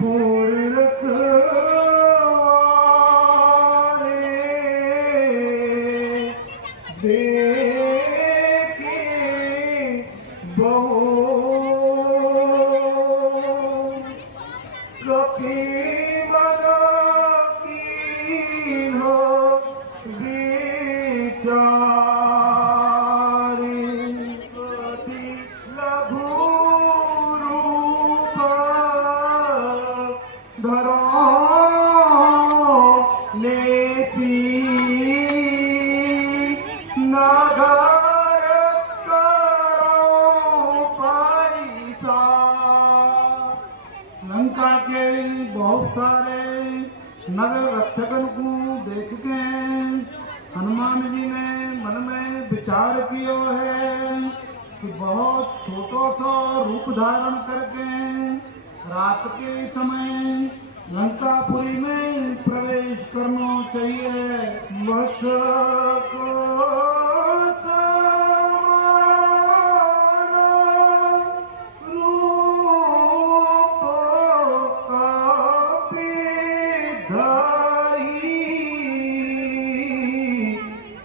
पूर्ण रखवारे देखे बहु कपि मना कीन्हो विचारी अति लघु रूप धरो लेसी नगर करो पैसा। लंका के बहुत सारे नगर रक्षकन को देख के हनुमान जी ने मन में विचार किया है कि बहुत छोटो सा रूप धारण करके रात के समय लंकापुरी में प्रवेश करना चाहिए। बस को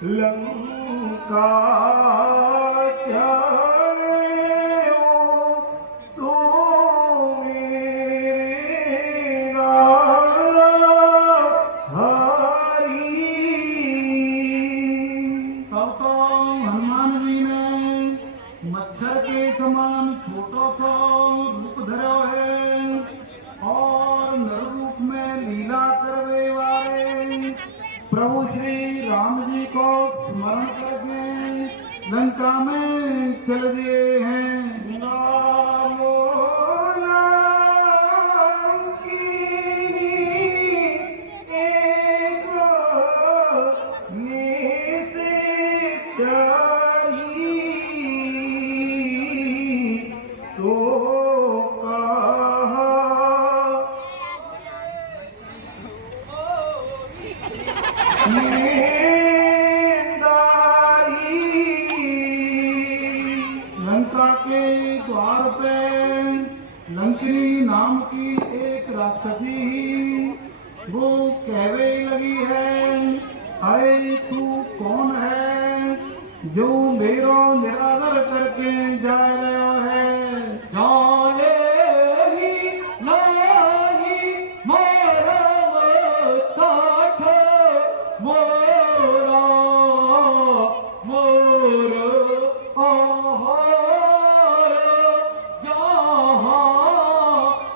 लंका चले सो मेरे हरि। तब तो हनुमान जी ने मच्छर के समान छोटो सा रूप धरो है और नर रूप में लीला करने वाले प्रभु श्री राम जी को स्मरण करके लंका में चल दिए हैं। नामो लंकिनी एक निश्चरी तो लंका के द्वार पे लंकिनी नाम की एक राक्षसी वो कहने लगी है, अरे तू कौन है जो मेरो निरादर करके जा रहा है। जाने ही नहीं मोरा साठ मोरा मोर आहार जहाँ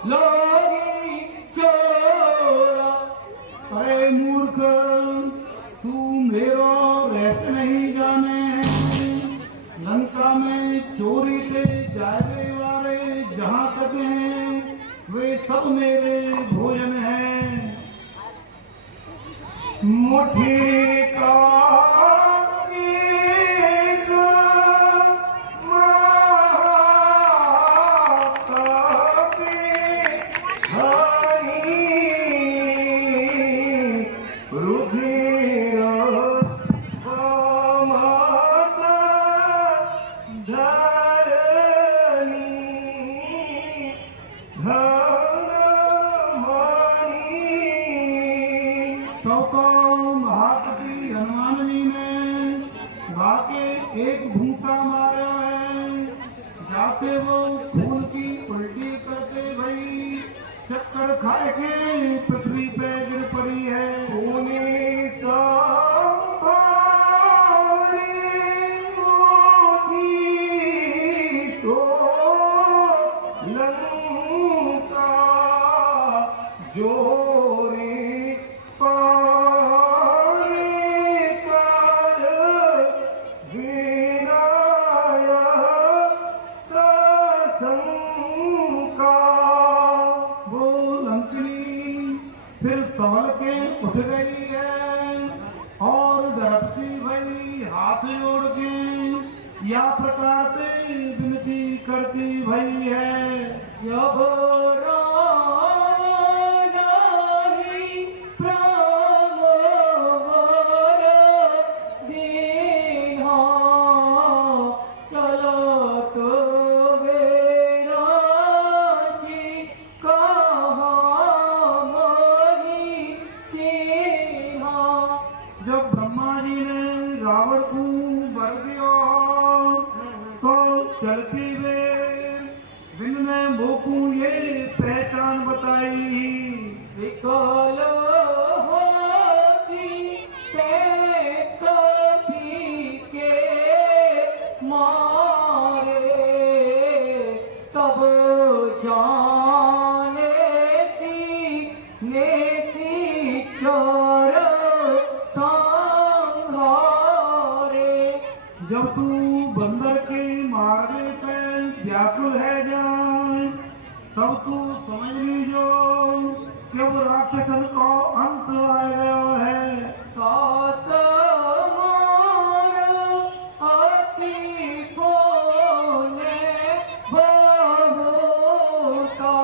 लगी चोरा। अरे मूर्ख तू मेरो रहते नहीं जाने लंका में चोरी से जाने वाले जहाँ तक हैं वे सब मेरे भोजन हैं। मुट्ठी का एक महाकपि हरि रुधिर समत धरणी धनमणि। तो महाकपि हनुमान जी ने वाके एक भूखा मारा है जाते वो खून की उल्टी करते भाई चक्कर खाए के पृथ्वी पे गिर पड़ी है। खूनी तो लंका जोरी पारे कर विनाया सशंका। वो लंकनी फिर संभल के उठ गई है और दरपती भाई हाथ जोड़ के या प्रकार से विनती करती भई है। जब रानी प्रभुवर दीना चलो तो वेराची कहा चलती वे दिन ने मोकू ये पहचान बताई। विकल होती ते कभी के मारे तब जाने सी नेसी चोर संहारे। जब तू बंदर के मार्ग पे व्याकुल है जान, तब तू समझ लीजो कि वो राक्षसन को अंत आ गया है। सात मोर अति कोने बहुता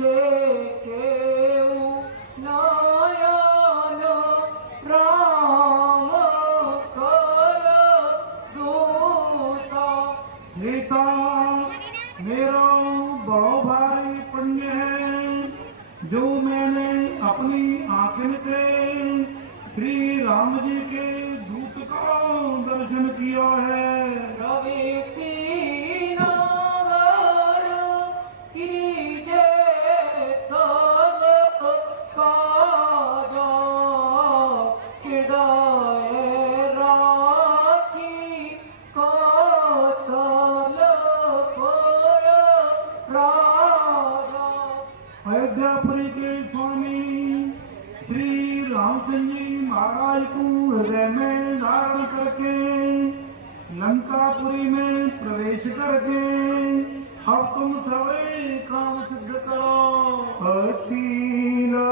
देखेउ नयन राम कर दूता। सीता मेरा बड़ो भारी पुण्य है जो मैंने अपनी आंखों से श्री राम जी के दूत का दर्शन किया है। रवि सीनावर कीजे सब काजा हृदय राखी कौशल पुर राजा। अयोध्यापुरी के स्वामी श्री रामचंद्र जी महाराज को हृदय में धारण करके लंकापुरी में प्रवेश करके अब तुम सभी काम सिद्ध करो। अतीला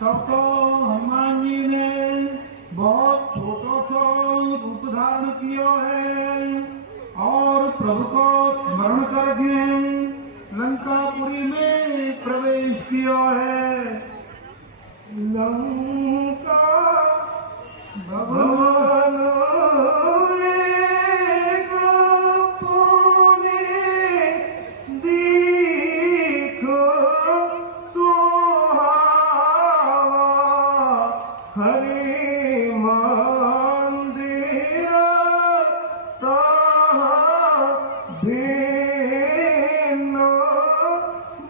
तब तो हनुमान जी ने बहुत छोटा सा रूप धारण किया है और प्रभु को स्मरण करके लंकापुरी में प्रवेश किया है। लंका भवन एक पुण्य दीखो हरि मंदिर भिन्न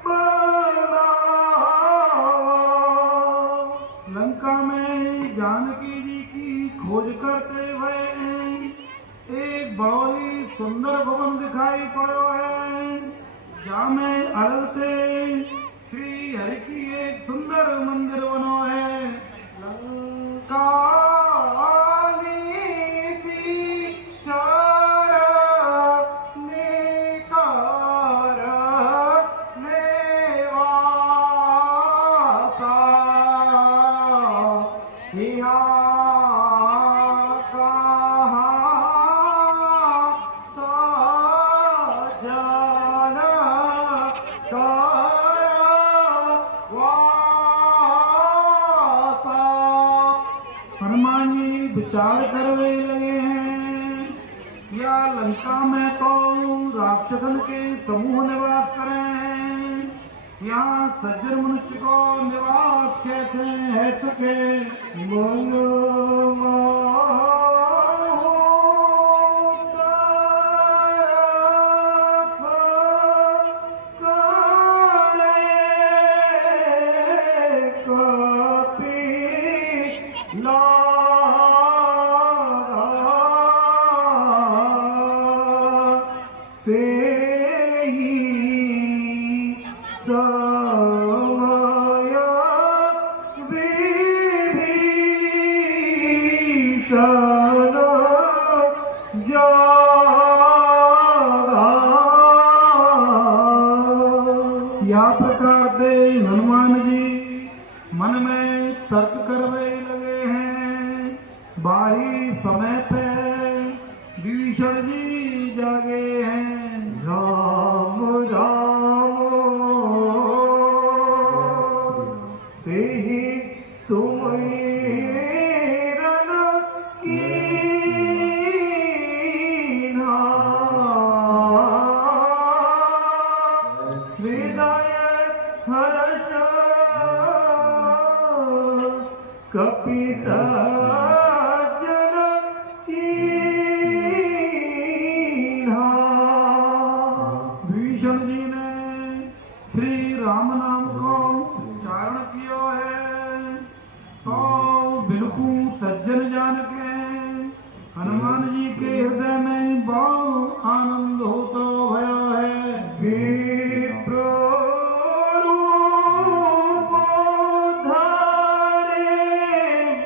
बनावा। लंका में जानकी जी की खोज करते हुए एक बहुत ही सुंदर भवन दिखाई पड़ो है, जहाँ में अलग से श्री हरि की एक सुंदर मंदिर बनो है। काली सी चार निकार नेवासा हिया कहाँ सजन हनुमान जी विचार करने लगे हैं, या लंका में तो राक्षसन के समूह निवास करें, यहाँ सज्जन मनुष्य को निवास कैसे है सके। या प्रकार से हनुमान जी मन में तर्क करने लगे हैं। बारी समय पे विभीषण जी जागे हैं। जेहि सुमिरन कीन्हा हृदय हर्ष कपि सज्जन चीन्हा। भीषण जी ने श्री राम नाम को उच्चारण किया है तो बिल्कुल सज्जन जान के हनुमान जी के हृदय में बहुत आनंद होता भया है। विप्र रूप धारे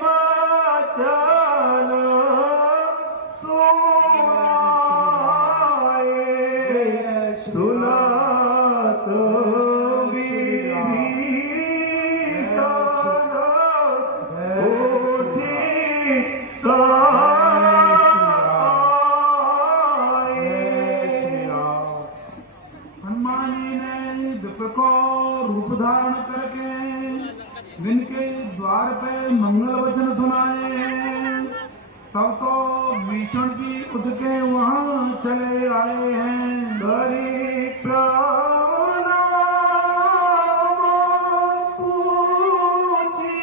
बचन सुनाए सुनात हनुमान जी ने विप्र को रूप धारण करके जिनके द्वार पे मंगल वचन सुनाए तब तो भीषण जी उठ के वहां चले आए हैं। गरी प्रणाम पूछी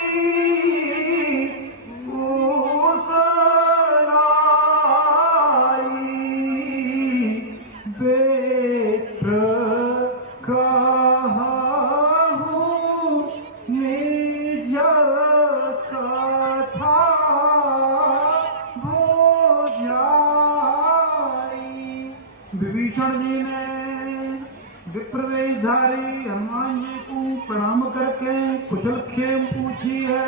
बेत्र कहूँ निज कथा बुझाई। विभीषण जी ने विप्रवेशधारी हनुमान जी को प्रणाम करके कुशल क्षेम पूछी है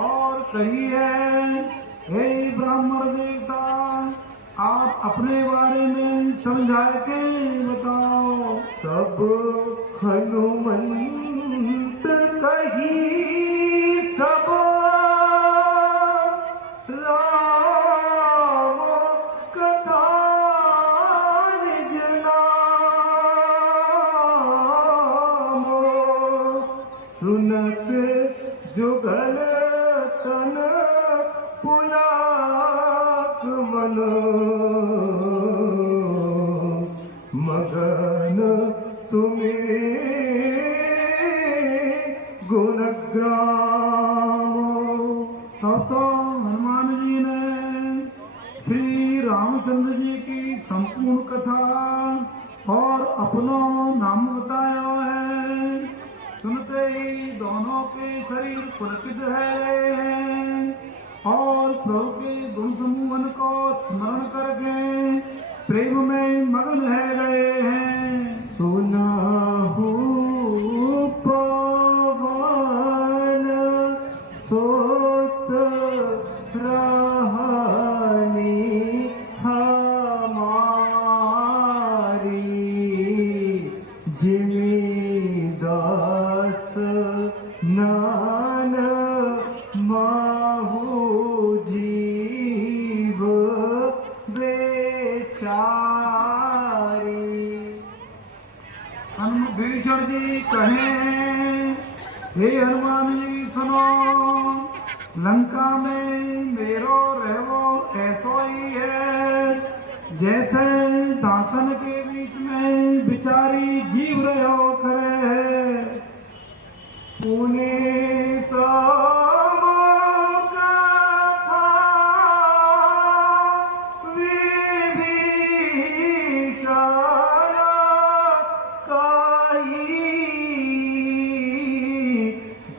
और कही है, हे ब्राह्मण देवता आप अपने बारे में समझा के बताओ। सब हनुमंत कही सब राम कथा निज नाम सुनत जुगल तन पुलाक मन मगन सुमेर गुणग्राम। तब तो हनुमान जी ने श्री रामचंद्र जी की संपूर्ण कथा और अपना नाम बताया है। सुनते ही दोनों के शरीर पुलकित है और प्रभु के गुण समूहन को स्मरण करके प्रेम में मगन है गए हैं। सुनाहु पवन सोत रहनी हमारी जिमी दास नान माहू जीव बेचारी। भीषण जी कहें, हे हनुमान जी सुनो, लंका में मेरो रहवो ऐसो ही है जैसे दासन के बीच में बिचारी जीव रहो करे। पुणे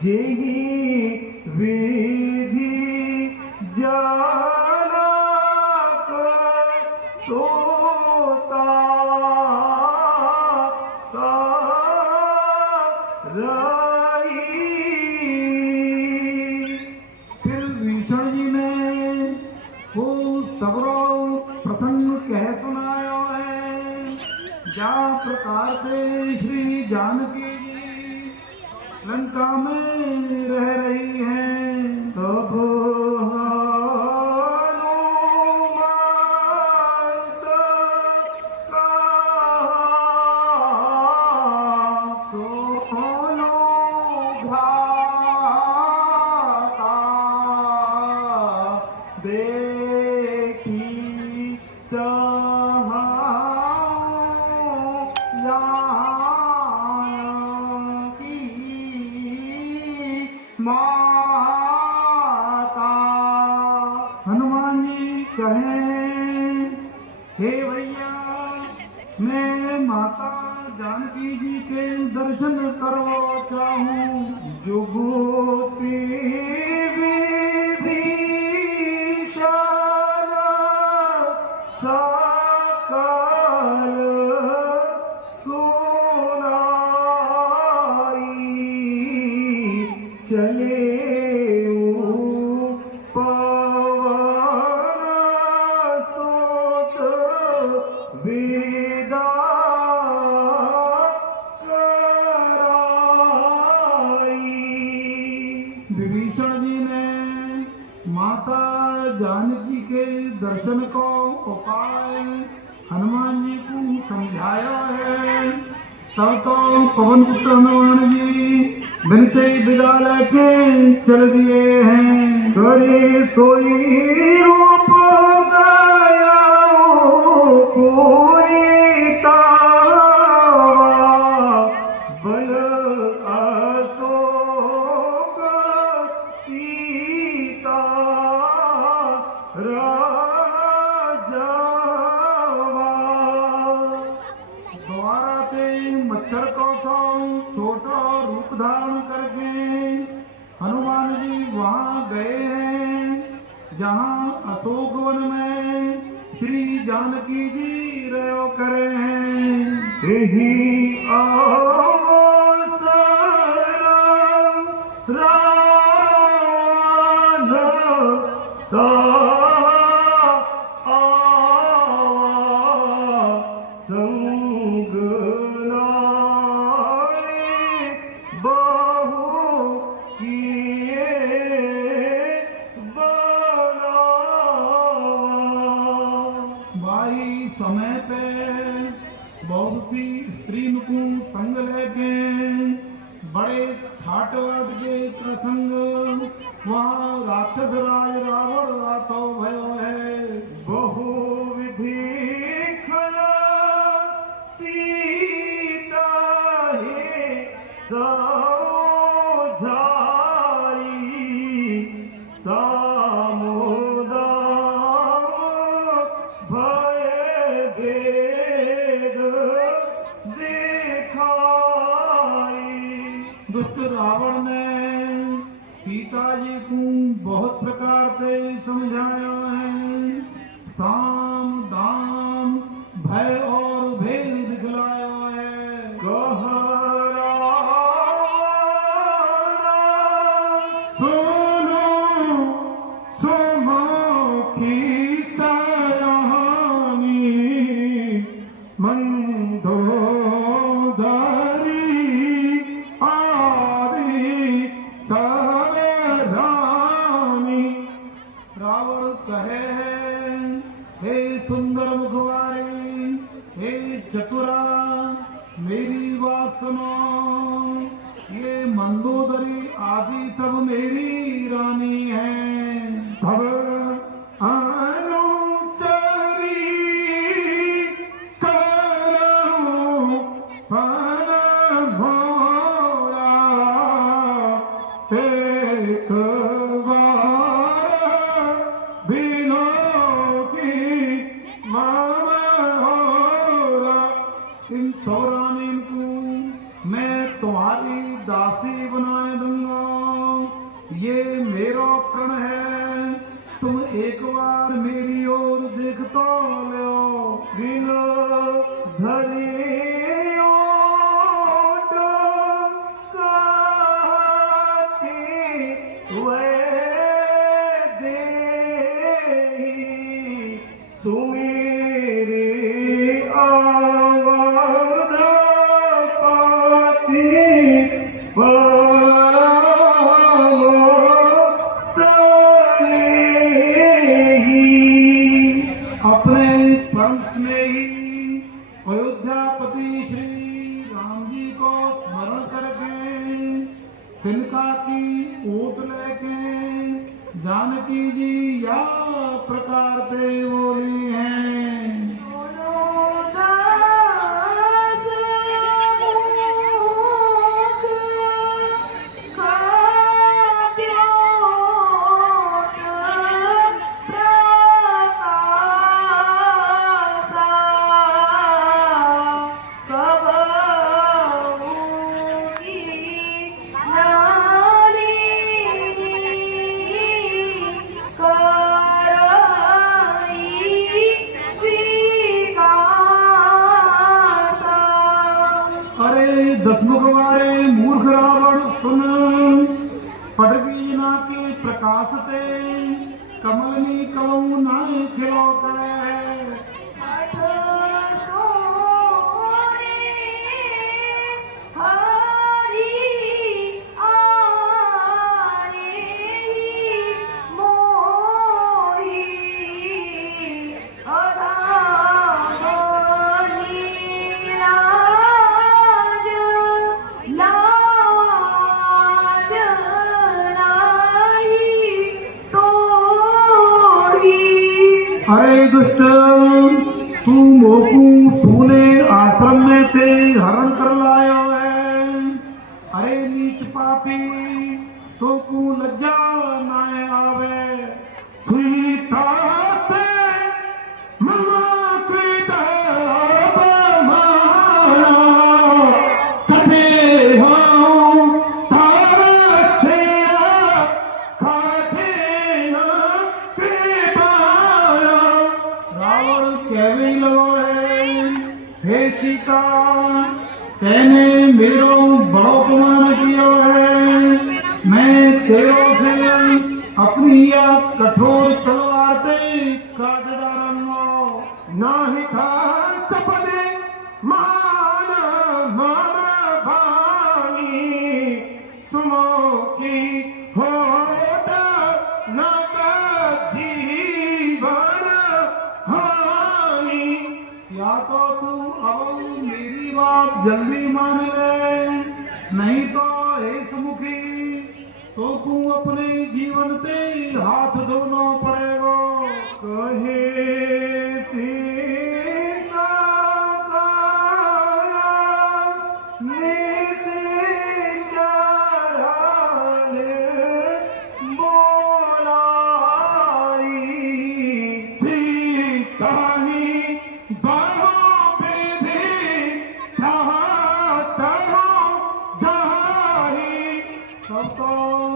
जेहि विधि जानक सोता राई। फिर भीषण जी ने वो सबरो प्रसंग कह सुनायो है जा प्रकार से श्री जानकी लंका में रह रही हैं। तब हनुमंत का सोनो माता। हनुमान जी कहें, हे भैया, मैं माता जानकी जी के दर्शन करवा चाहूं। जुगोपी विभीषण सकल सुनाई, चले पवन सुत विदा कराई। विभीषण जी ने माता जानकी के दर्शन को उपाय हनुमान जी को समझाया है। तब तो पवन पुत्र हनुमान जी दिन से ही विदा लेके चल दिए हैं। करे सोई रूप गया पूरीता, बल अशोक सीता राजवा। द्वारा से मच्छर को छोटा रूप धारण करके हनुमान जी वहां गए हैं जहां अशोक वन में श्री जानकी जी रहो करे हैं। यही अवसर रावण का संग नारी बहु किए बनावा। भाई समय पे बहुत सी स्त्री को संग लेके बड़े ठाटवाद के प्रसंग वहाँ राक्षस राज रावण रातो भयो है। बहु विधि खड़ा सीता है समझाई, सामुदाम भय भेद दिखाई। दुष्ट रावण ने सीता जी को बहुत प्रकार से समझाया है। साम दाम भय और भेद दिखलाया है। गहरा सुनो सुमुखी सयानी, मंदोदरी आदि सब रानी। रावण कहे, हे सुंदर मुखवारी, हे चतुरा, मेरी बात सुनो। ये मंदोदरी आदि सब मेरी रानी है। तब अनुचरी करूं पर भोला, एक बार बिनो की मामोरा। इन सौरानी को मैं तुम्हारी दासी बनाए दूंगा। ये मेरा प्रण है, तुम एक बार मेरी ओर देख तो लो। बिना धरी ओट काती वे देही, सुमेरे आवद पाती परम स्नेही। अपने परम स्नेही अयोध्यापति श्री राम जी को स्मरण करके तिनका की ओट लेके जानकी जी या प्रकार से बोली हैं। दास मुख प्रकाश ते कमलनी कलऊ नाय खिलो करे अठ सोने हरि आरे मोही अधामनी लाज लाज नाही तोही। अरे दुष्ट तू मोकू तूने आश्रम में ते हरण कर लायो है। अरे नीच पापी तो को लज्जा नाय आवे सीता ते मना कृत बमाना कथे हो तारा से काथे ना कृपाया। रावण कहने लगो है हे सीता तेने मेरो बड़ो अपमान किया है। मैं तेरो से अपनी या कठोर तलवार से काट डालूंगा। नाही था सपने मान मान भानी सुमो की होता न जीवन हानि। या तो तू अब मेरी बात जल्दी मान ले नहीं तो हे सुमुखी तो तू अपने जीवन ते हाथ धोना पड़ेगा। कहे सीता तारा निश्चराले बोलाई सीता ही बाहों पे दे जहाँ सरो जहाँ तब तो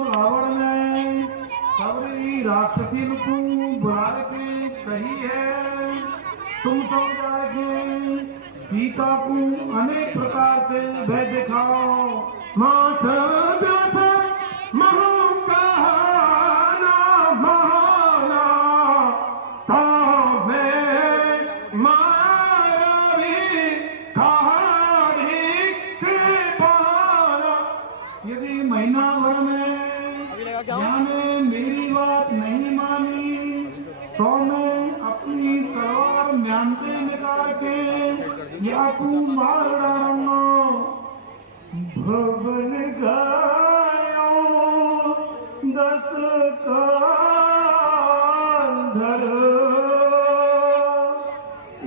रावण ने सबरी राक्षसी को बुला के कही है तुम सब जाके सीता को अनेक प्रकार से भय दिखाओ। मां सदस महु कहना महाना ता मैं मारी कहानी कृपाना। यदि महीना भर में याने मेरी बात नहीं मानी तो मैं अपनी तलवार म्यांते निकाल के या को मार डालूंगा। भवन गायो दस कांधर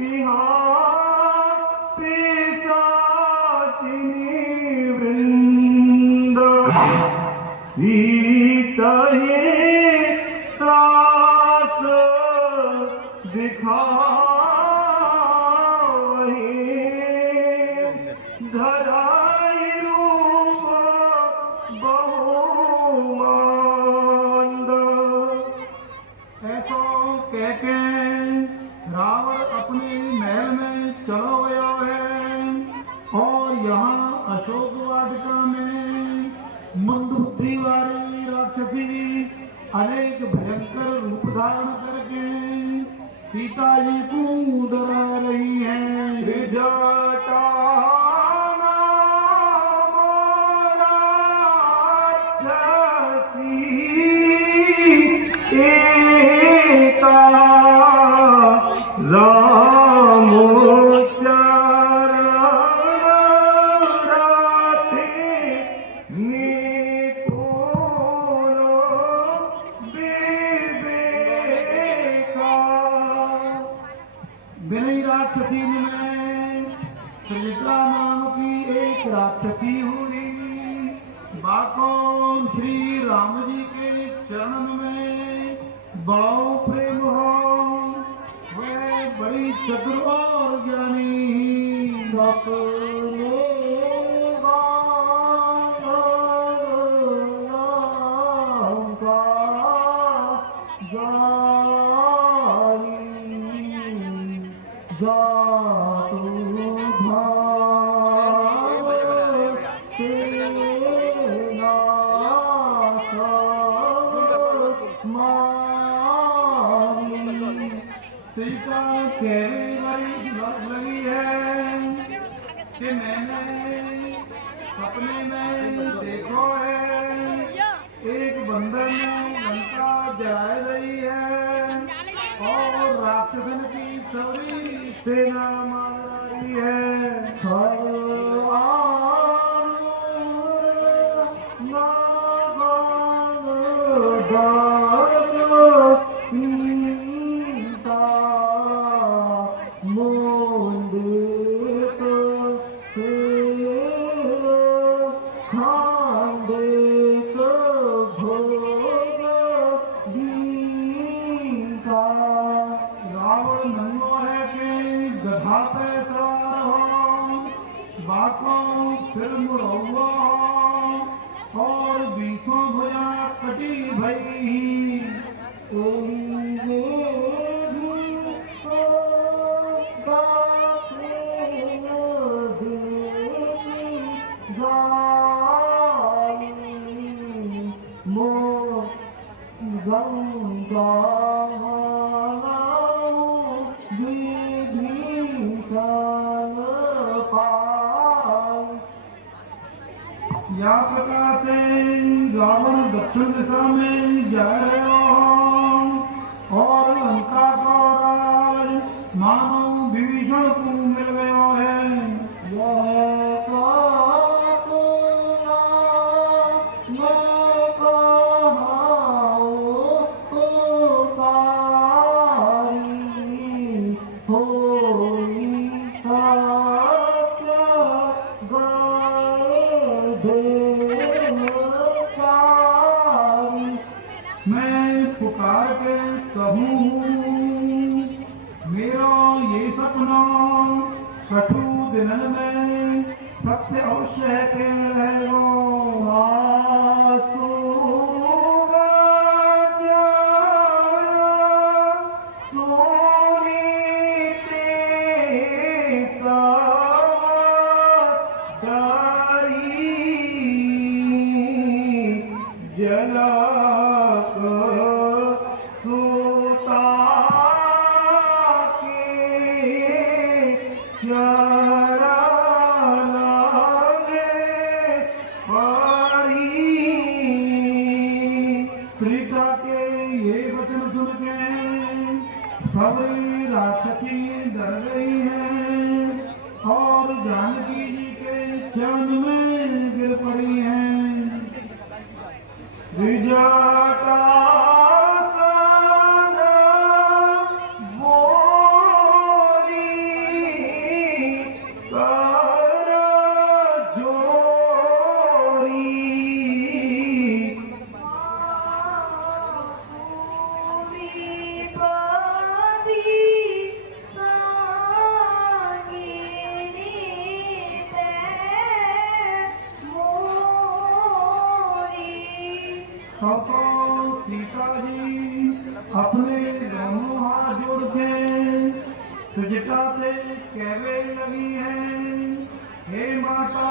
यहाँ पिशाचिनी वृंद सीता ही त्रास दिखावही धराई रूप बहुमंद। ऐसा कह के रावण अपने महल में चलो गया है और यहाँ अशोक वाटिका में मंदबुद्धि वाली राक्षसी अनेक भयंकर रूप धारण करके सीता जी को डरा रही है। जटा राक्षसी एका रामोच्चार राधे निपुण विवेका। बिलई राक्षसी में त्रिजटा नाम की एक राक्षसी हुई। बाकों श्री राम जी के चरण में बड़ो प्रेम हो। वह बड़ी चतुर और ज्ञानी सपने सीता कहने लगी है कि मैंने सपने में देखो है एक बंदर में लंका जलाई रही है और राक्षसन की सौरी सेना मार रही है। रावण नंगो है कि गधा पे सवार हो, बाकों सिर मुड़ौआ हो और बीसों भुजा कटी भई। या प्रकार से रावण दक्षिण दिशा में जा रहे हो और लंका का राज मानो विभीषण को मिल गया है। मैं पुकार के कहूँ मेरा ये सपना कठु दिनन में सत्य अवश्य है के रहेगा। सीता के ये वचन सुन के सभी राक्षसी डर गई है और जानकी जी के चरण में गिर पड़ी हैं। विजटा सीता जी अपने दोनों हाथ जोड़ के सुजता से कहने लगी है, हे माता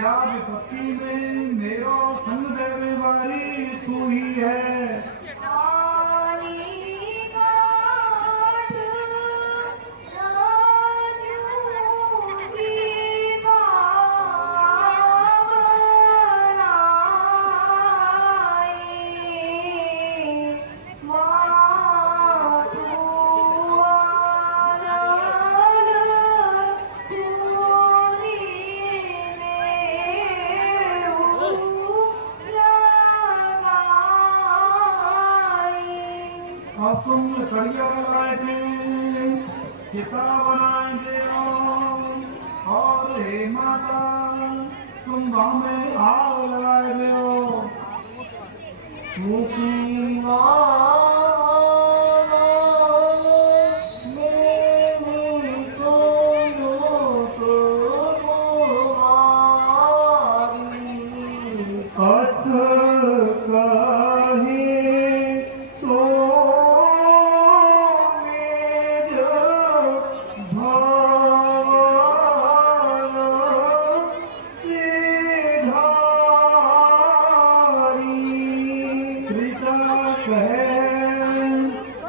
या विपत्ति में मेरो संग देने वाली तू ही है। और तुम लकड़िया लगाए थे चिता बनाए और हे माता तुम गाँव में आग लगाए थे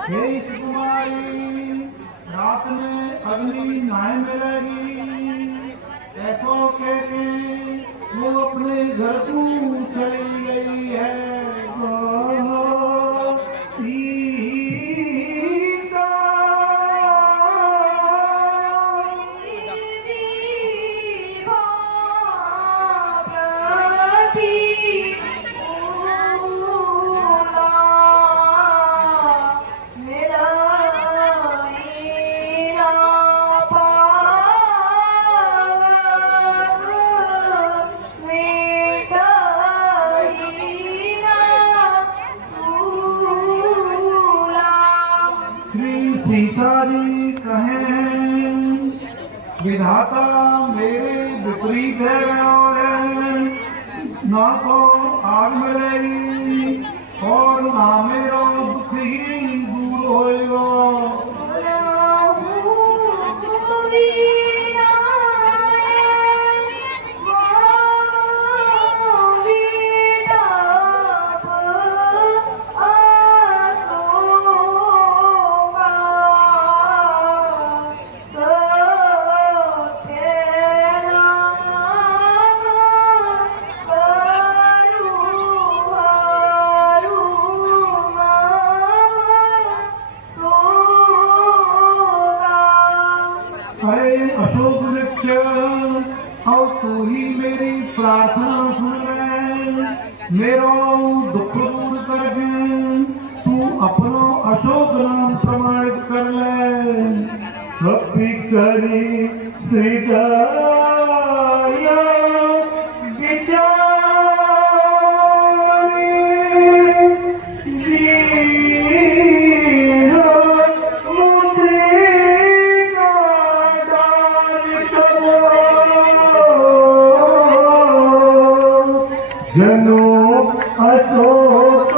हे कुमारी हाथ में अग्नि नाय मिलेगी। ऐसो कह के वो अपने घर को चली गई है। वो सीता श्री सीता जी कहें विधाता मेरे विपरीत है और ना तो आग मिलेगी और ना मेरा दुख ही दूर होएगा। अरे अशोक वृक्ष और तू ही मेरी प्रार्थना सुन ले, मेरा दुख दूर कर दे, तू अपनो अशोक नाम प्रमाणित कर ले। भक्ति करी हृदय विचारी जनो अशोक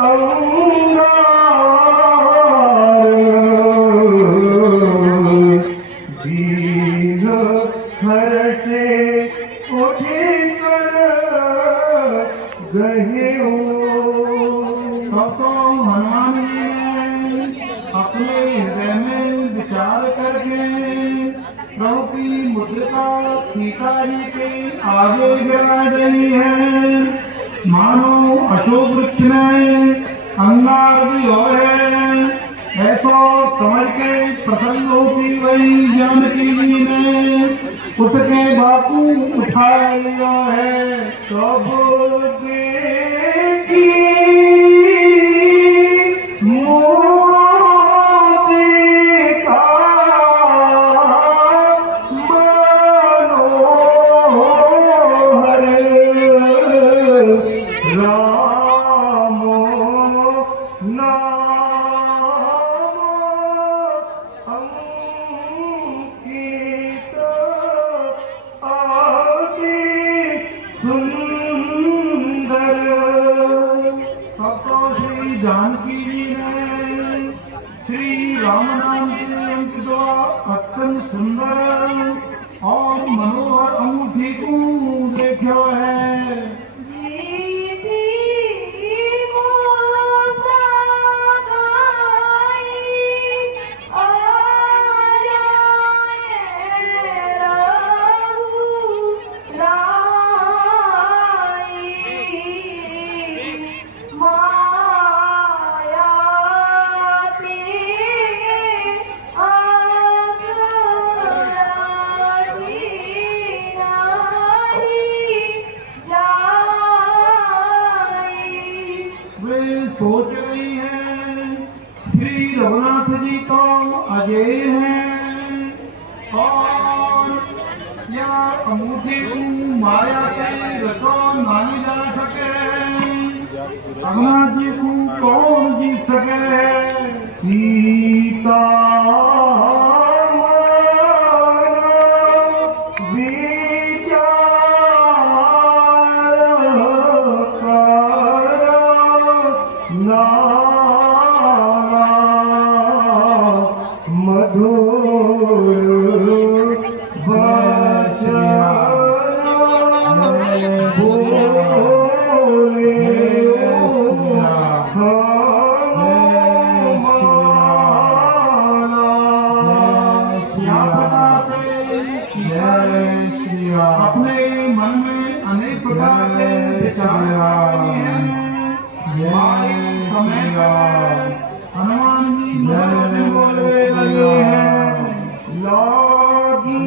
अंगार दीन हरटे उठे कर गए हो। तो हनुमान जी ने अपने हृदय में विचार करके प्रभु की मुद्रिका सीता जी के आगे गिरा रही है। मानो अशोक वृक्ष में अंगार भी हो है। ऐसा समझ के प्रसन्न होती वही जानकी जी ने उसके बापू उठा लिया है। सब देखी जानकी जी ने श्री राम नाम के अंक जो अत्यंत सुंदर और मनोहर अंगूठी को देखा है। सोच रही है श्री रघुनाथ जी तो अजय हैं और या अंगूठी को माया के रतन मानी जा सके। रघुनाथ जी को कौन जीत सके। सीता लगी है। माई समय पर हनुमान जी मनोरथ बोलने लगे हैं। लागी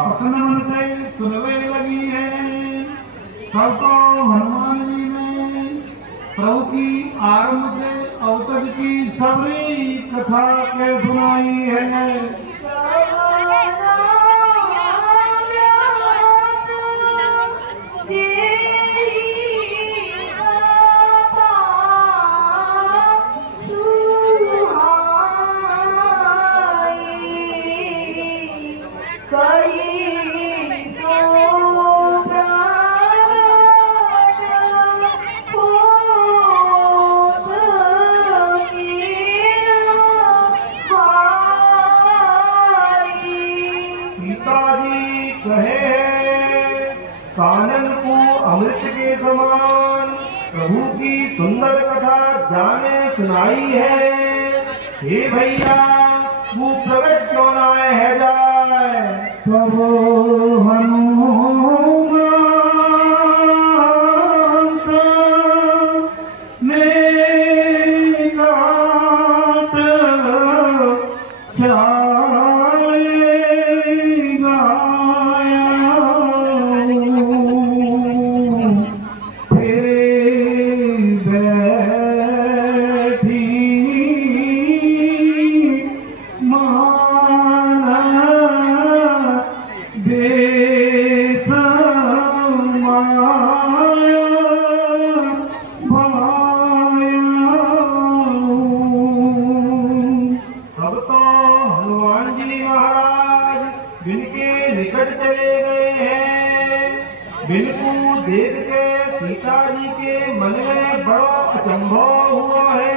प्रसन्न मन से सुनने लगी है। तब तो हनुमान जी ने प्रभु की आरंभ से अब तक की सबरी कथा के सुनाई है। कानन को अमृत के समान प्रभु की सुंदर कथा जाने सुनाई है। हे भैया तू प्रकट क्यों ना है जाए। प्रभु हनुमान में गाट क्या निकट चले गए हैं। बिन को देख के सीता जी के मन में बड़ा अचंभा हुआ है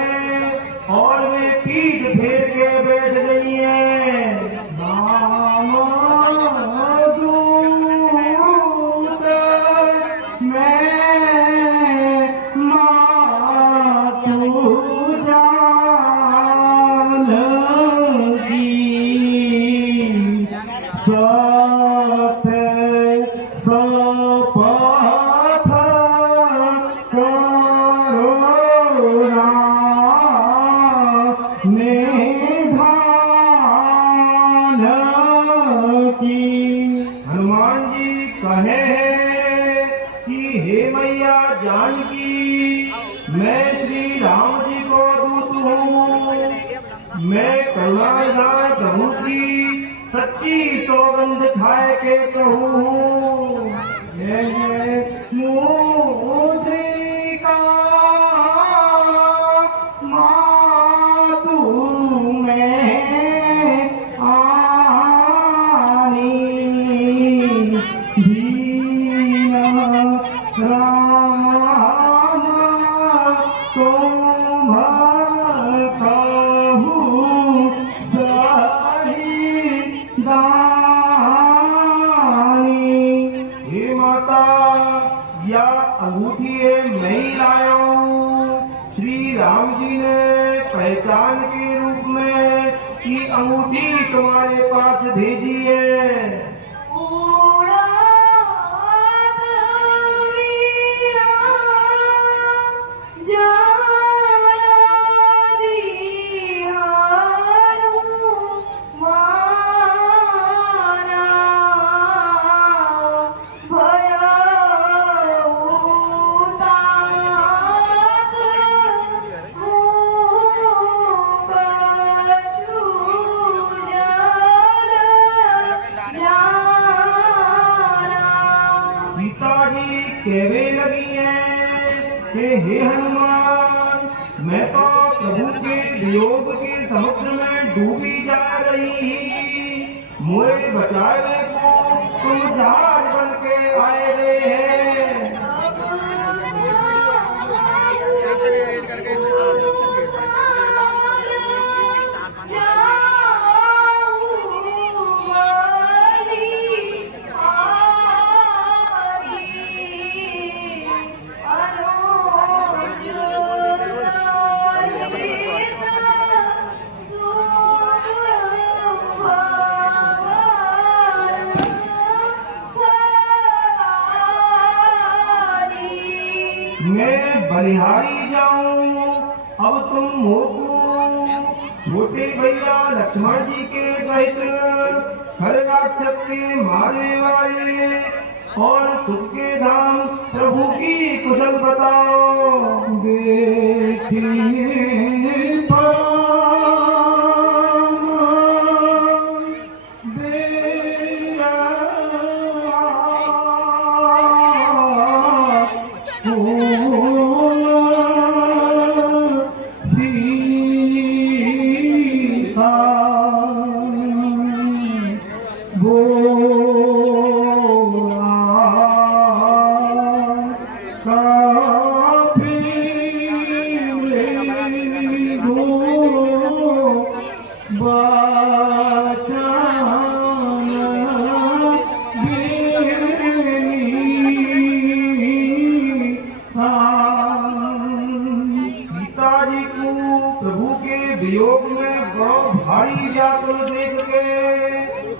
और वे पीठ फेर के बैठ गई हैं। हनुमान जी कहे हैं कि हे मैया जानकी, मैं श्री राम जी को दूत हूँ। मैं करुणानिधान प्रभु की सच्ची सौगंध खाए के कहूँ। मुद्रिका मातु में राम तुम कहूँ सही दानी। हे माता, या अंगूठी मैं ही लाया हूँ। श्री राम जी ने पहचान के रूप में ये अंगूठी तुम्हारे पास भेजी है। कहने लगी है कि हे हनुमान, मैं तो प्रभु के वियोग के समुद्र में डूबी जा रही। मोए बचावे को तुम जहाज बन के आए रे हैं। मैं बलिहारी जाऊं अब तुम मोको छोटे भैया लक्ष्मण जी के सहित हर राक्षस के मारने वाले और सुख के धाम प्रभु की कुशल बताओ। देखिए वियोग में बहुत भारी जाकर देख के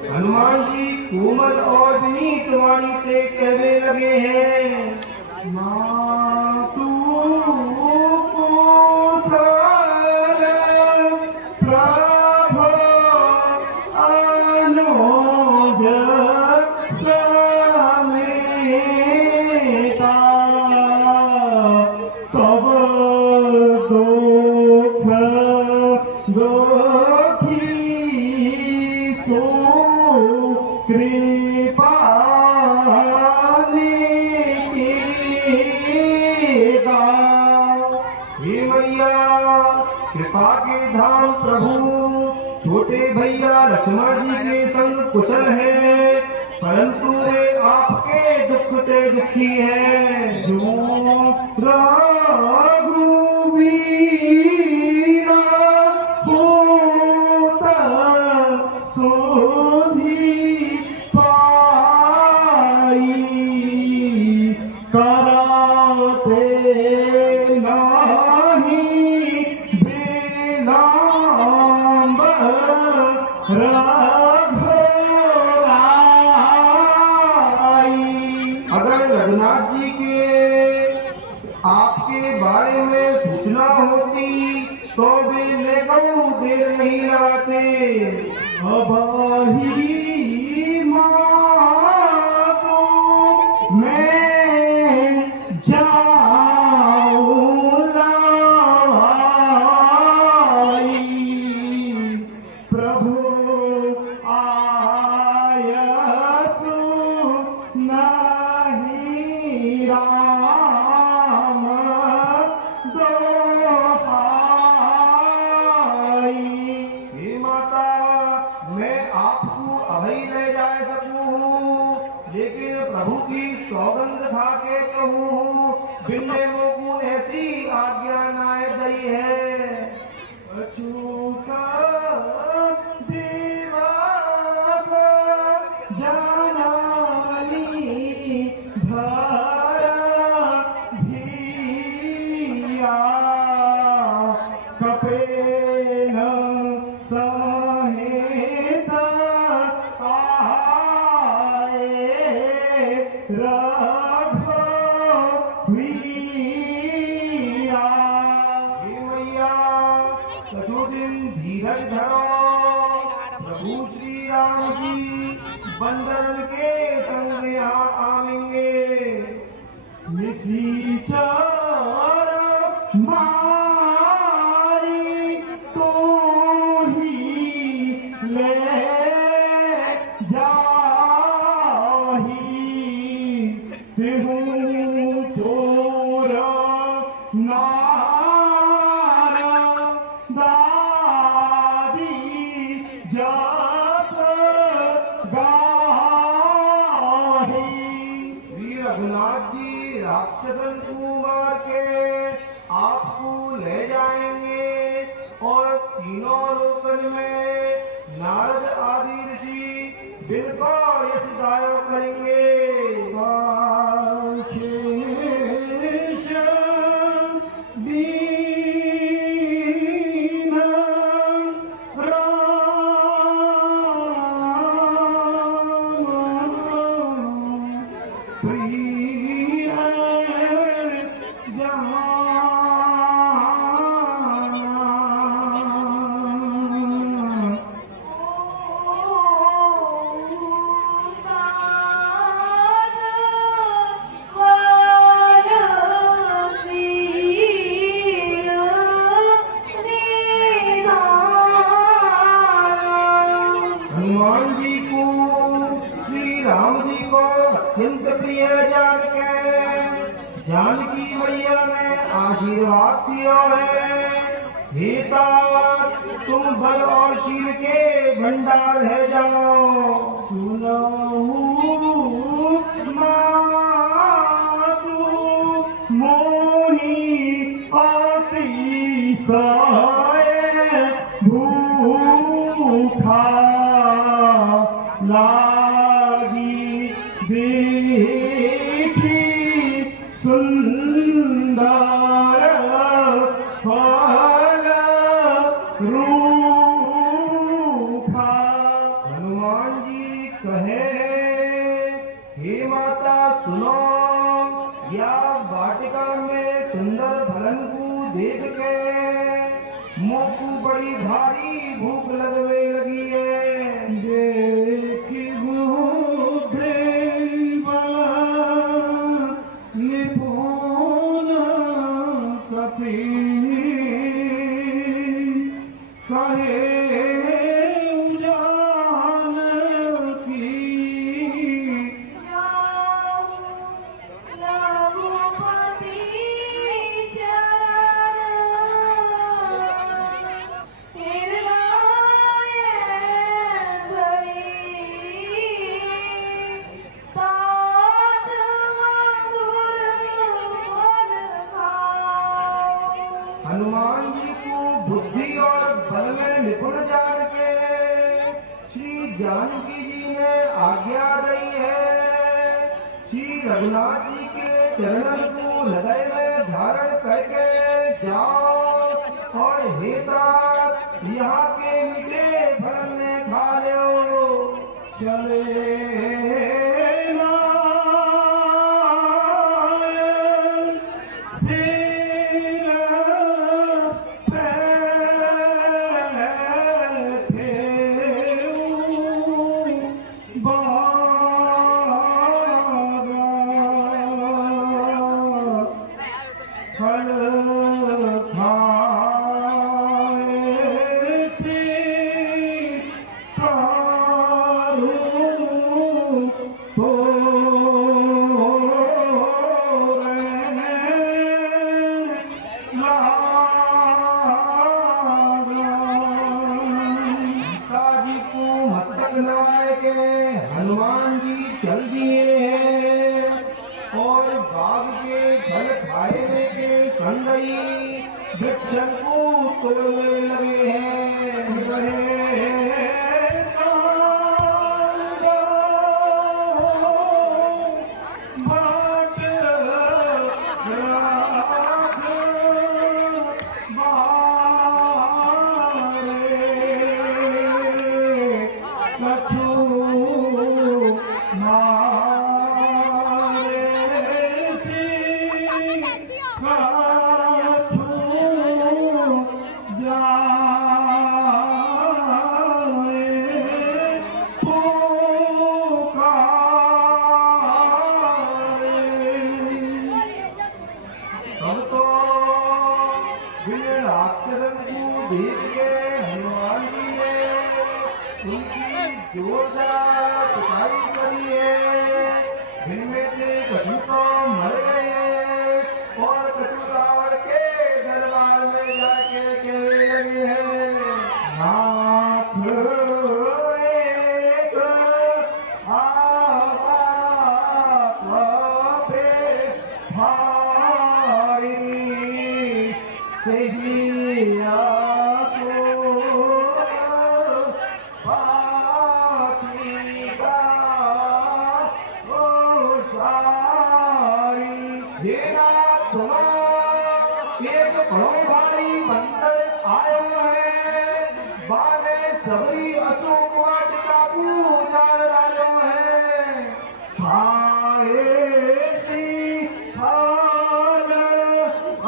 हनुमान जी कोमल और विनीत वाणी से कहने लगे हैं। मातु कोसल प्रभु अनुज समेता तब दुखी सो कृपा हे मैया कृपा के धाम प्रभु छोटे भैया लक्ष्मण जी के संग कुशल है, परंतु वे आपके दुख से दुखी है। जो रघुवीरा होत सोधी पाई कराते नाही विलंब रघुराई। अगर रघुनाथ जी के आपके बारे में सूचना होती तो वे लेकर देर नहीं लाते। अब ही माँ को मैं जाऊं लाई, प्रभु आयसु नहीं राम दोहाई। हे माता मैं आपको अभय ले जा सकूं, लेकिन प्रभु की सौगंध खा के कहूँ बिन्ने मोकू ऐसी आज्ञा नाय सही है। अछूता दिवस जानानी धरा धिया कपेल सहित आए रघुवीरा। हे मैया कछु दिन धीरज धरो, प्रभु श्री राम जी बंदरन के संग यहाँ आवेंगे। निशाचर मारी तो ही ले जाही, राक्षसन को मार के आपको ले जाएंगे और तीनों लोकन में नारद आदि ऋषि बिनको यशदायक करेंगे। हनुमान जी को श्री राम जी को अत्यंत प्रिय जान के जानकी मैया ने आशीर्वाद दिया है। सीता तुम बल और शील के भंडार है जाओ। सुनो मातु मोही आती साए भूखा लागी देखी सुंदर फल रूखा। हनुमान जी कहे हे माता सुनो, या वाटिका में सुंदर फलन को देख के मुँह को बड़ी भारी भूख लगने लगी है। हनुमान जी को बुद्धि और बल में निपुण जान के श्री जानकी जी ने आज्ञा दी है। श्री रघुनाथ जी के चरणन को हृदय में धारण करके जाओ और हेता यहाँ के मीठे फल में खा लो। चले हनुमान जी चल दिए हैं और बाग के फल खाए के कंदई वृक्ष को तोड़ने लगे हैं। ये रात सुना एक बड़ो भारी बंदर आयो है बाने सबरी अशोक वाटिका पूजा डालो है हाय श्री हाल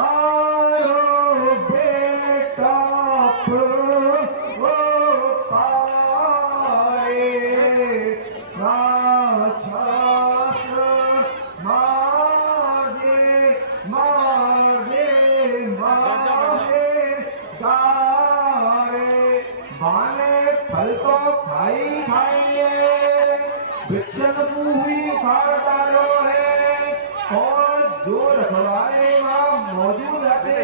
आयो बेटा ओ पाए राक्षस मारे मारे मारे गारे बाने फल तो खाई खाइए भिक्षक हुई खाड़ डालो है और जो रखवारे वहाँ मौजूद रहते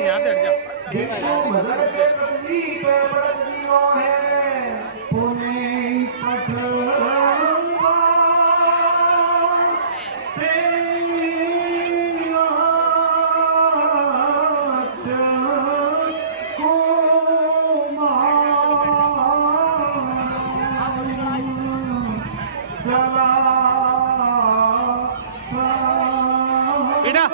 जिनको मदद के प्रति पे बरतियों है पुणे पठवा बेटा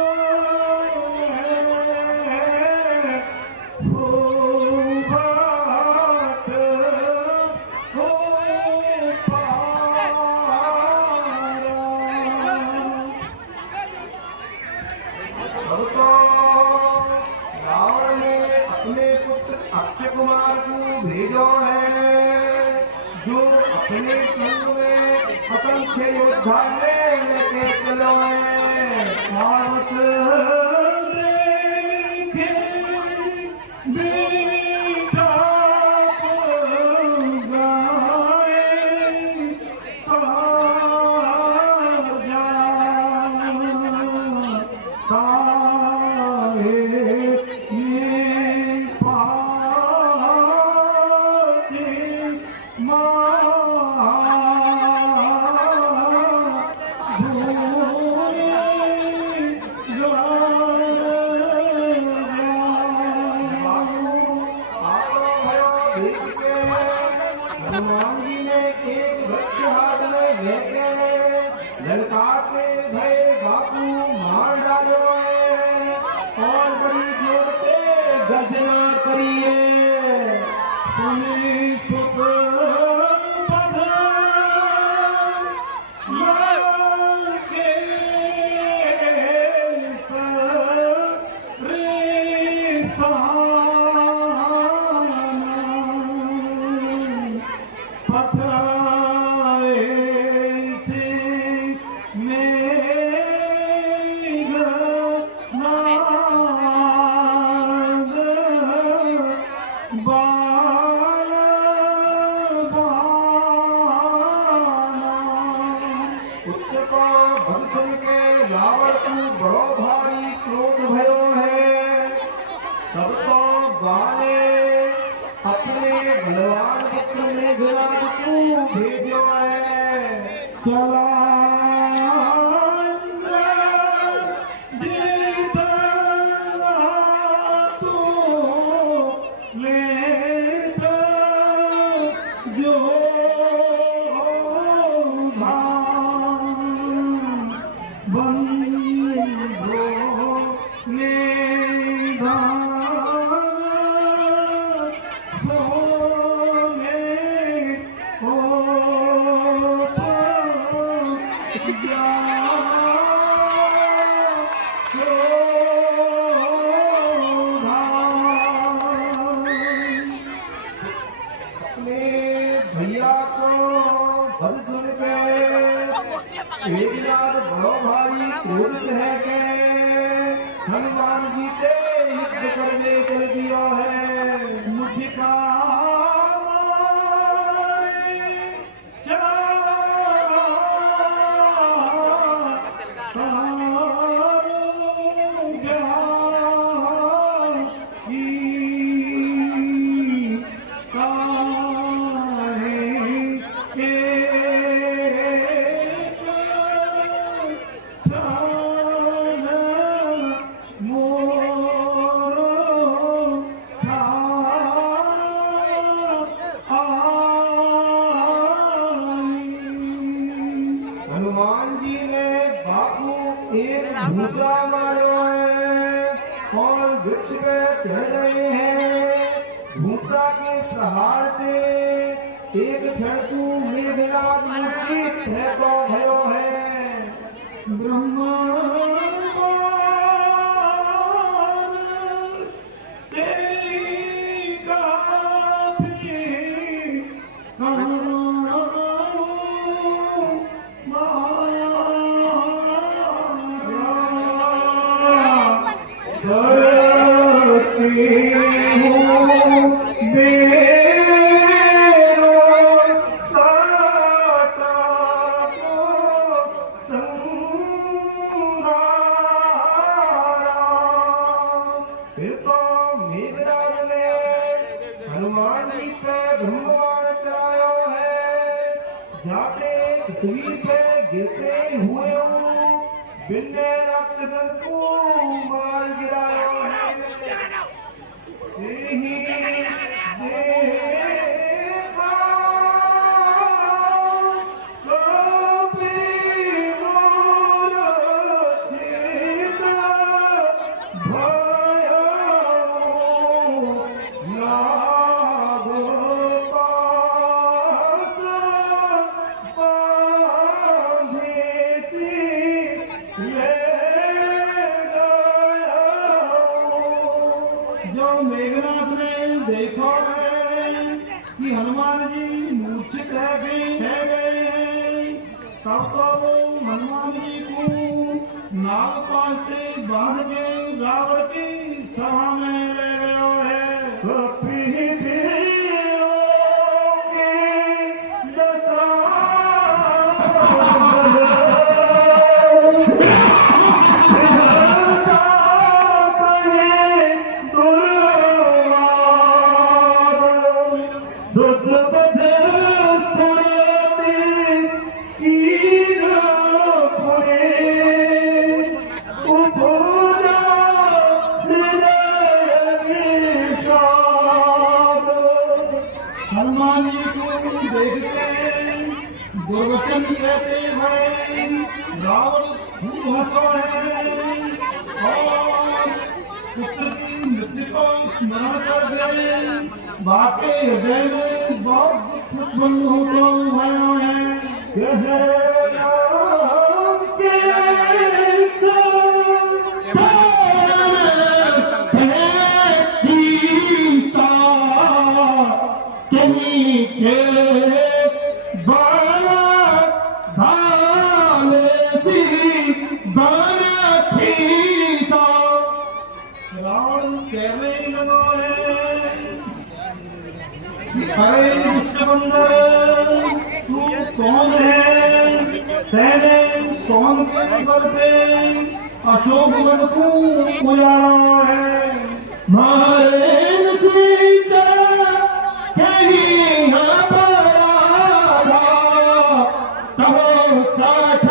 अब तो रावण ने अपने पुत्र अक्षय कुमार को भेजो है जो अपने संग में असंख्य योद्धा लेके चलो है पार्वत देखे बेटा को गाए हनुमान जी ने एक वृक्ष हाथ में लेके ललका के भय बापू मार डालो है और बड़ी जोर से गर्जना करिए सुनी सुख पद के रे पठाए थे बाल उत्तर को भगसुन के रावण को बड़ो भारी क्रोध भयो है तब तो बाले अपने बलवान पुत्र मेघराज को भेजो है चला भैया को भल सुन के एक रात बड़ो भारी क्रोधित है के हनुमान जी से युद्ध करने चल दिया है मुझका जी ने बापू एक भूसा मारो है और वृक्ष पे चढ़ रहे हैं। भूसा के प्रहार से एक क्षण तू मेघनाथ मूर्छित है तो भयो है। ब्रह्मा हनुमान जी पे ब्रह्मवाण चढ़ायो है। जाते पृथ्वी पे गिरते हुए बिन्ने राक्षसन को मार गिरायो है। यही देखा कभी मूर्छित भयो नाग पास बांधेती ले गया। जो मेघनाथ ने देखा है कि हनुमान जी मूर्छित है गए हैं, तब तो वो हनुमान जी को नागपाश से बांध के रावण की सभा में ले गया है। हनुमान जी को देखते दुर्वचन कहते हैं, रावण खूब हंसो है और पुत्र की मृत्यु को स्मरण कर गए। बाकी हृदय में बहुत उत्पन्न होता हुआ है। रावण कहने लगा है, अरे दुष्टबंधन तू कौन है? तेने कौन के बल पे अशोक वन को उजाड़ा है? मारे नसीचा कहीं न पराधा, तब साठ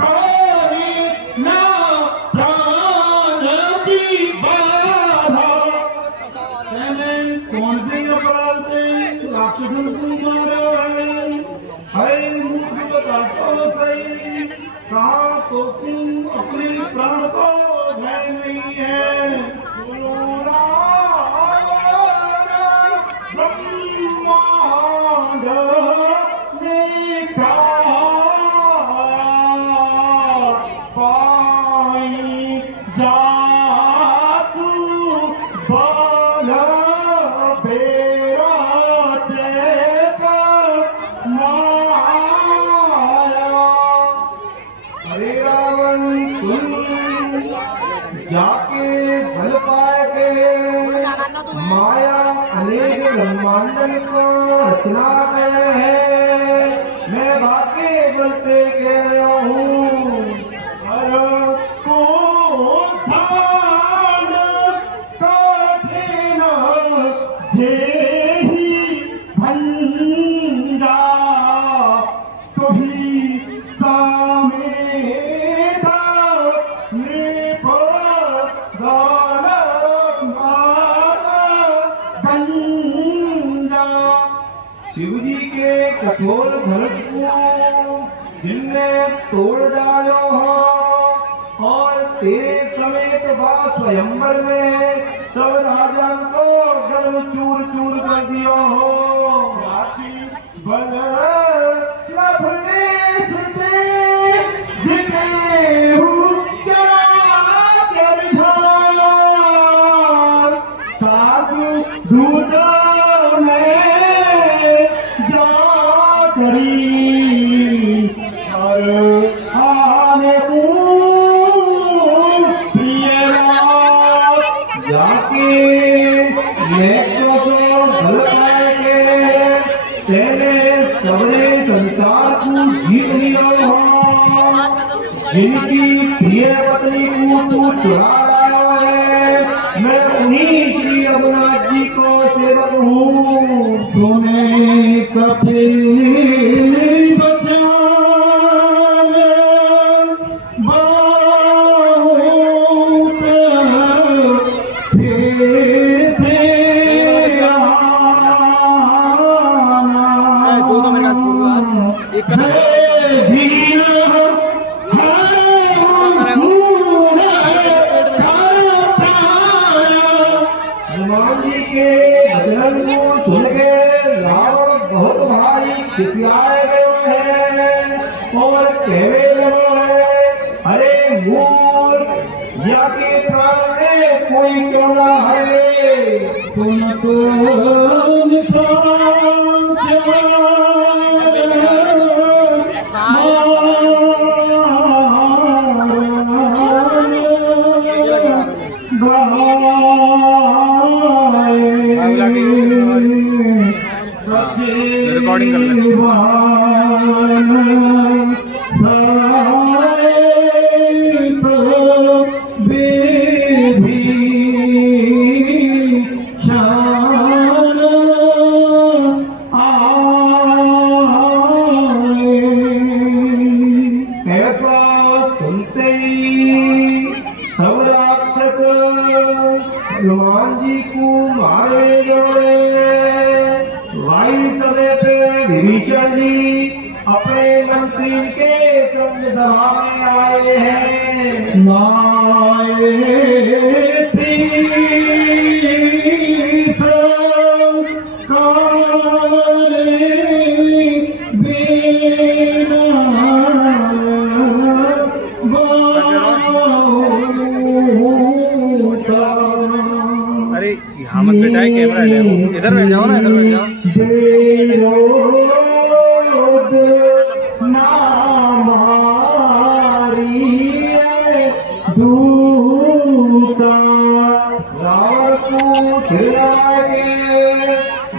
करोरी ना प्राण की बाधा। तेने कौन से अपराध से राक्षसन को मारा है? अरे मूर्ख बताओ सही, कहा तो तुम अपने प्राण को भय नहीं है। ब्रह्मांड निका पाई जासु बाल बेरा चेत माया। हरे रावण तुम जाके बल पाए माया अनेक ब्रह्मांडन को रचना करे है। मैं भाग्य बोलते कह रहा हूँ, हर को धान कठिन जेहि भंजा, तो ही समेत नृप दान गंजा। शिव जी के कठोर धनुष को जिन तुमने तोड़ डालो हो और तेरे समेत बा स्वयंवर में सब राजा को गर्व चूर चूर कर दियो हो। बल लभने से जिते चराचर झार सासु दूध में जा करी और आने जाके नेत्रों को भल पाएंगे तेरे सबने संसार को जीत लिया हो। जिनकी प्रिय पत्नी को तू चुरा लाया है मैं उन्हीं श्री रघुनाथ जी को सेवक हूँ। तूने कभी हनुमान जी के भजन को सुन के रावण बहुत भारी खिसियाए गए हैं और कहने लगा है अरे मूर्ख जाके प्राण में कोई क्यों ना हरे तुम तो रिकॉर्डिंग कर ले। सुनते ही सब राक्षस हनुमान जी को मारे जोड़े। वायु समय पे विभीषण जी अपने मंत्री के संग सभा में आए हैं। अरे यहाँ मत बैठाए कैमरा ले इधर बैठ जाओ ना इधर बैठ जाओ।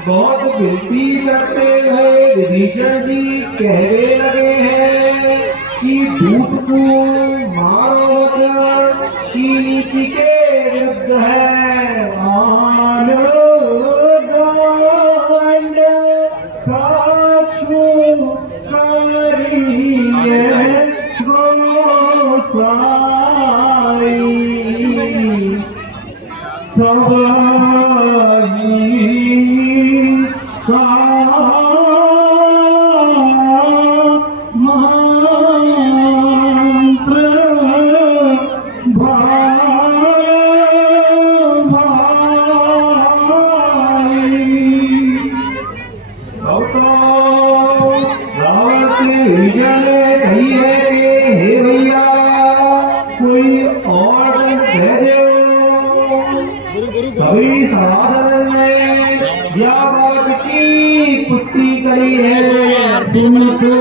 बहुत विनती करते हुए विभीषण जी कहने लगे हैं कि दूत को मारो की नीति के विरुद्ध है। आनो दंड काछु करिए गोसाई कभी साधन ने या बात की पुष्टि करी है। तुमको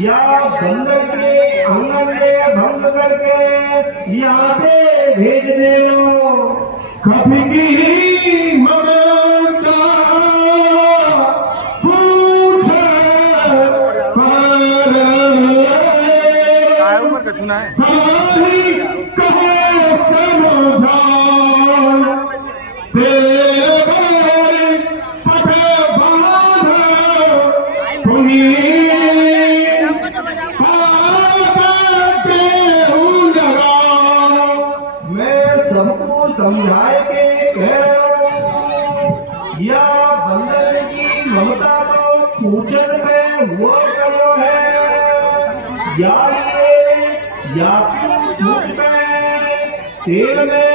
या बंदर के आंगन में भंग करके यहाँ पे भेज दे। कभी की मगर मैं सबको समझाए के कह रहा हूँ, या बंदर की ममता तो पूछन में वो करो है, या झूठ में तेल में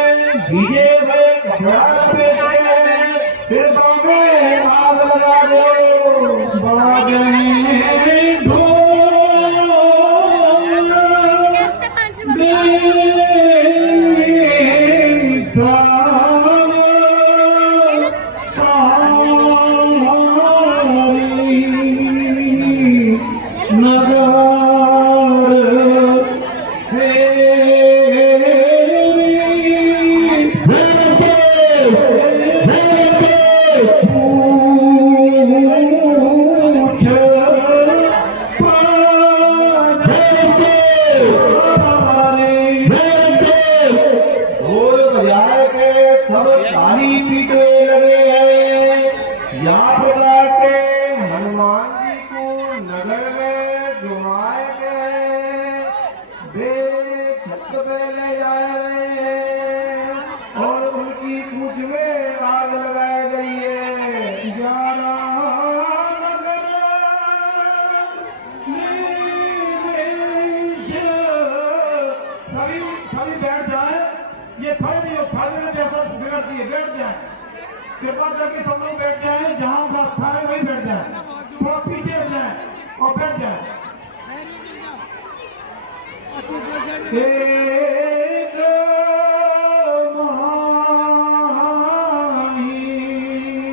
भीगे हुए कपड़ा लपेट के फिर बाबे आग लगा दो, बागे सब ताली पीटने लगे हैं। या प्रकार के हनुमान जी को नगर में घुमाए गए, वे छत पे ले जाए गए हैं और उनकी पूछ में आग लगाई गई है। ग्यारह नगर सभी बैठ जाए, ये थोड़े नहीं हो फाड़ने जैसा बिगड़ती है, बैठ जाए कृपा करके सब लोग बैठ जाए, जहां व्यवस्था है वही बैठ जाए, थोड़ा पीछे हट जाए और बैठ जाए। एक माही एक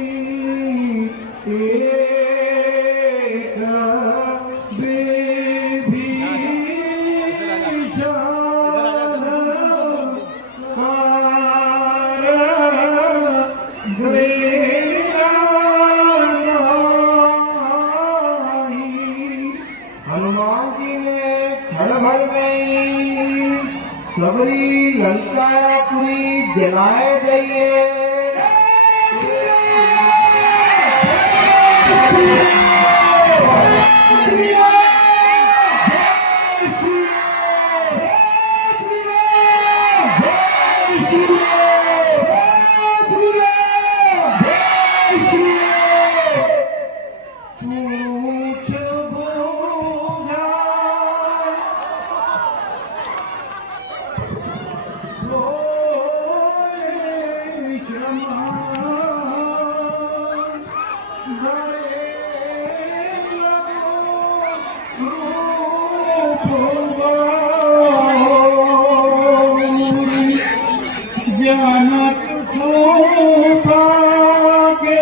हनुमान जी ने क्षण भर में सबरी लंका पूरी जलाए गई है। ज्ञानक खोपा के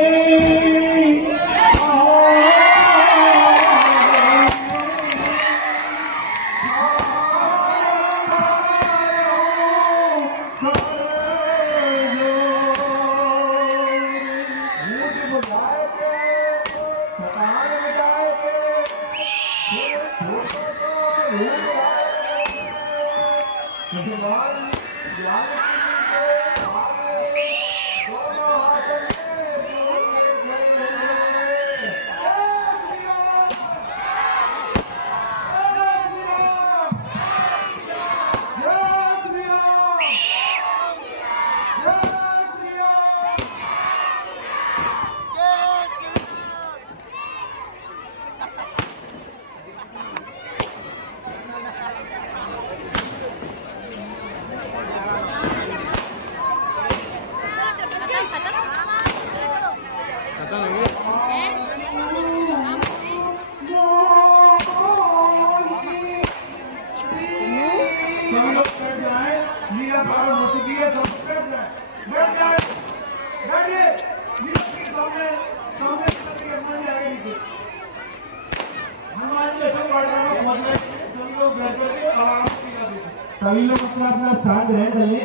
सभी लोग अपना अपना स्थान ग्रहण करें,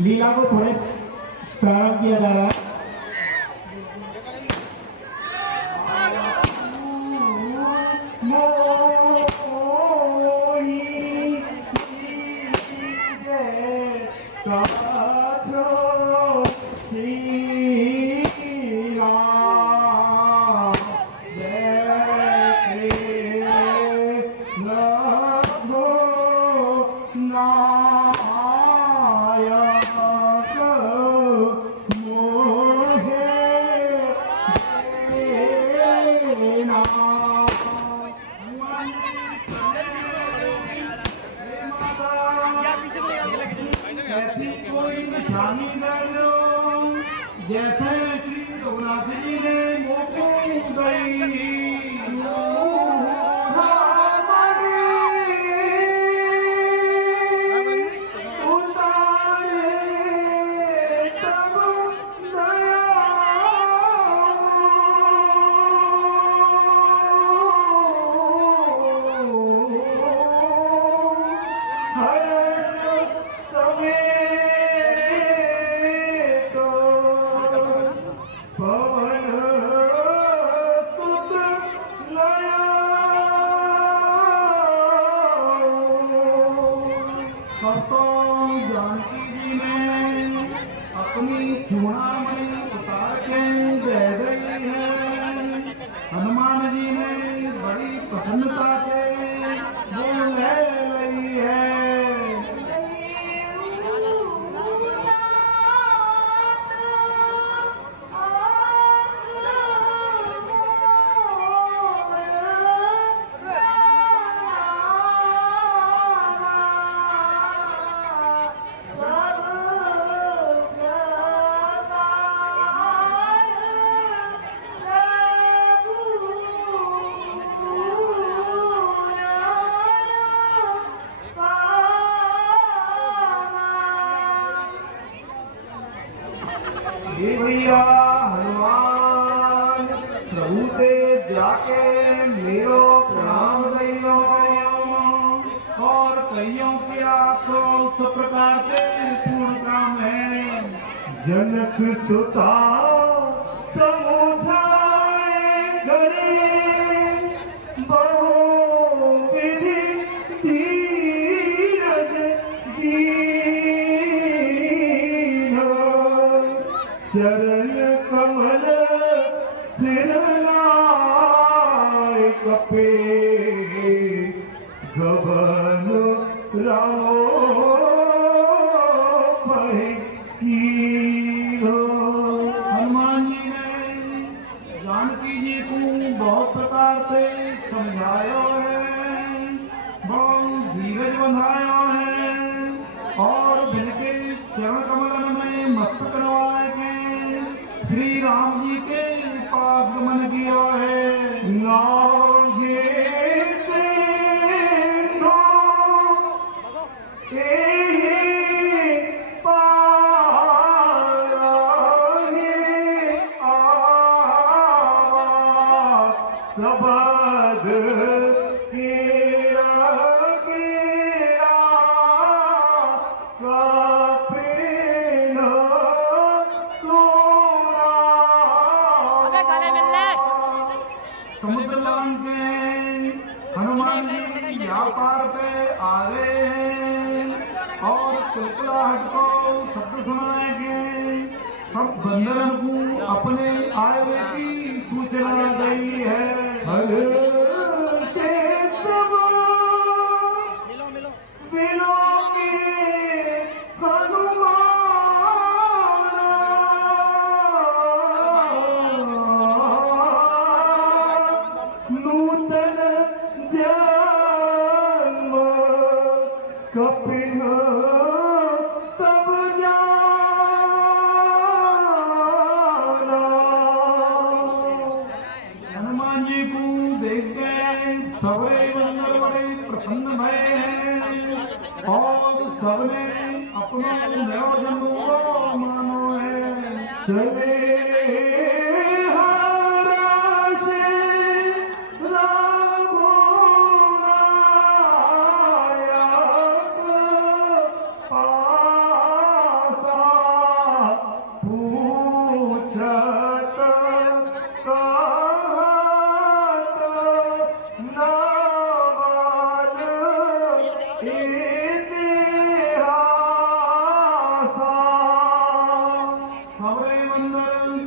लीला को थोड़े प्रारंभ किया जा रहा है। Jai जानी दो जैसे श्री रघुनाथ जी ने मोको गई जानकी जी ने अपनी चूड़ामणि उतार के दे गई है। हनुमान जी ने बड़ी प्रसन्नता से वो ले ली है। ये भैया हनुमान प्रभु ते जाके मेरो प्रणाम कहियो और कहियो कि आपको सब प्रकार से पूर्ण काम है। जनक सुता समझाए करे बहु विधि धीरज चरण कमल सिर नाय कपे गबन रामो हनुमान जी ने जानकी जी को बहुत प्रकार से समझायो है, बहुत धीरज बंधायो है और जिनके चरण कमल में मस्तक नवाए के श्री राम जी के पास गमन किया है। नागे सबद केरा केरा कपिल सोना समुद्रलान के हनुमान जी व्यापार पे आ गए हैं और कुलकुलाहट को शब्द सुनाएंगे। सब बंदरन को अपने आए हुए की सूचना गई है। नूतन जन्म कपिल सब हनुमान जी को देख के सबरे बंदर बड़े प्रसन्न भये हैं और सबने अपना नियोजन को मानो है। चले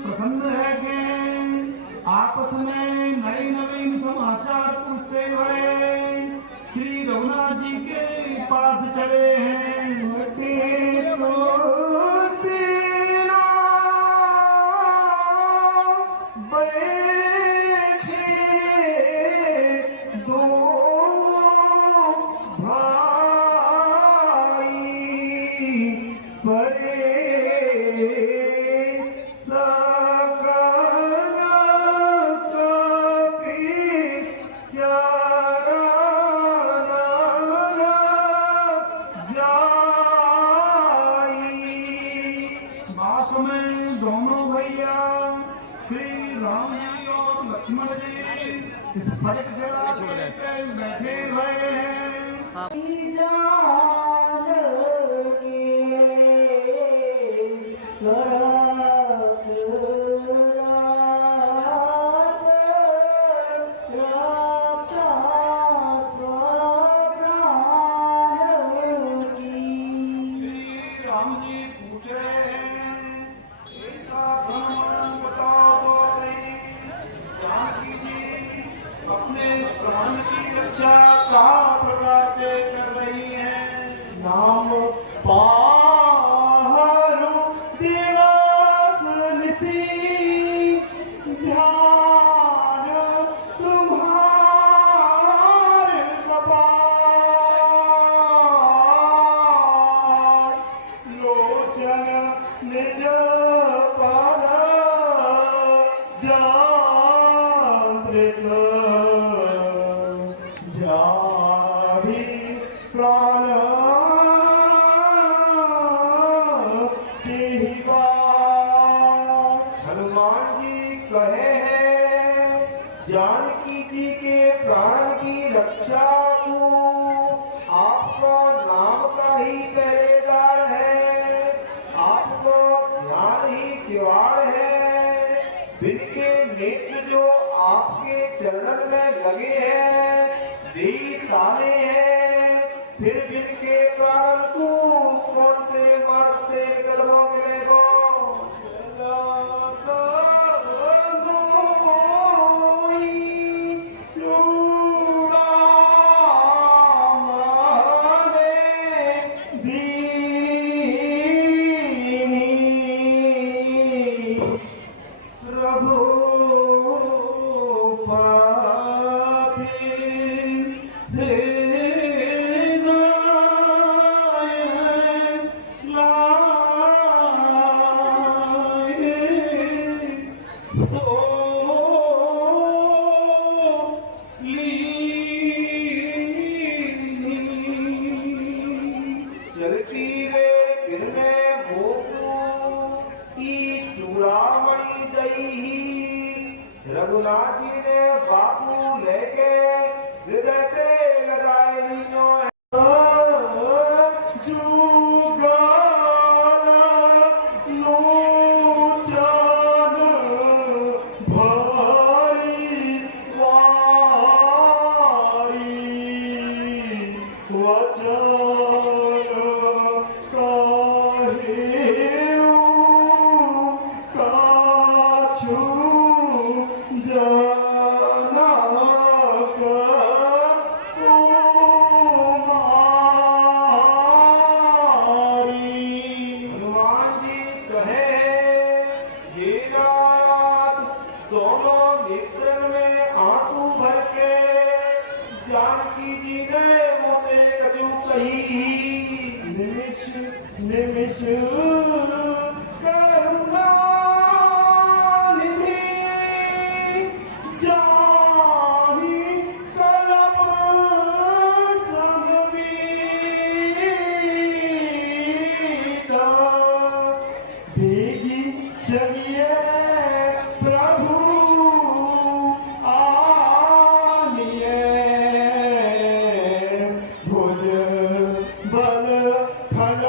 प्रसन्न है कि आपस में नई नवीन समाचार पूछते हुए श्री रघुनाथ जी के पास चले हैं। बैठे दो भाई परे लक्ष्मण जी इस फटक जला के बैठे हुए हैं। जान के भड़क रात रक्षा स्वप्राण की। श्री राम जी पूछ रहे हैं ऐसा भ्रमण बता दो नहीं, जानकी जी अपने प्राण की रक्षा का प्रकार से कर रही हैं। नाम पाहरु दिवस निसी ध्यान तुम्हारे कपाल लोचन निज पर जामृत जाहि प्राण तेहि बार। हनुमान जी कहे हैं जानकी जी के प्राण की रक्षा को आपका नाम का ही पहरेदार है, आपका ध्यान ही किवाड़ है। जिनके नेत्र जो आपके चरणन में लगे हैं देही ताने हैं, फिर जिनके प्राण को कौन से मर्द से कलमों मिलेगा। चलती रे गिरने मोकू की चूड़ामणि दही, रघुनाथ जी ने बापू लेके हृदय पे लगाए नीनो जुगाल लोचन भाई वारी वचन काहेऊ काछु जनक कुमारी। हनुमान जी कहे ये रात दोनों नेत्र में आंसू भर के जानकी जी ने मोते कछु कही। निमिष निमिष करुणा निधि जाहि कलम संगीता भीगी चलिए प्रभु आनिए भुज बल खल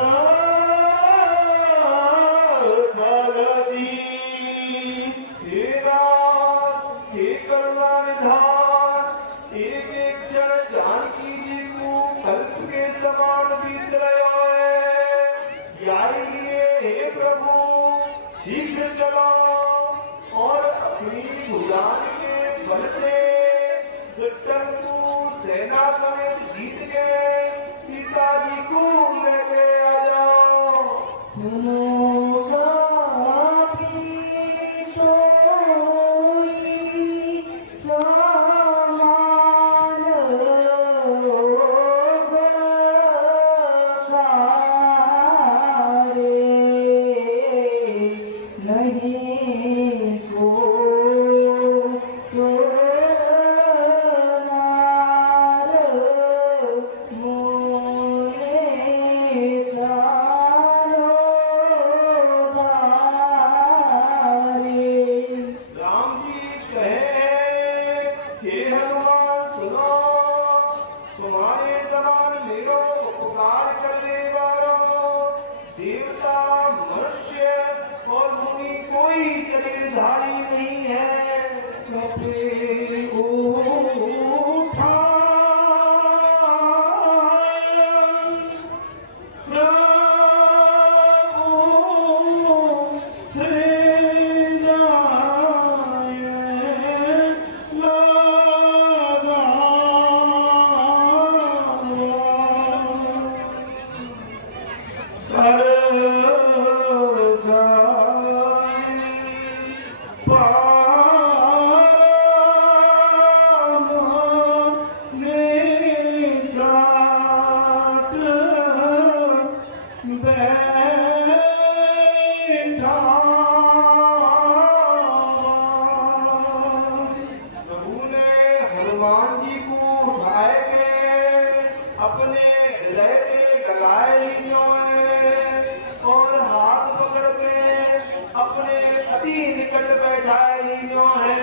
बल जी। हे रात हे करुणा निधान, एक एक क्षण जानकी जी को कल्प के समान बीत रहा है। यारी लिए हे प्रभु शीघ्र चलो और अपनी उड़ान के बल से दुष्टन को सेना समेत जीत के सीता जी को लेके आ जाओ। सुनो गाती तोई समान बखारे नहीं को सोनार मोरे हे हनुमान सुनो, तुम्हारे समान मेरो उपकार करने वाला देवता मनुष्य और मुनि कोई शरीरधारी नहीं है। कपे उठा हनुमान जी को उठाए के अपने हृदय पे लगाए लियो और हाथ पकड़ के अपने अति निकट बैठाए लियो है।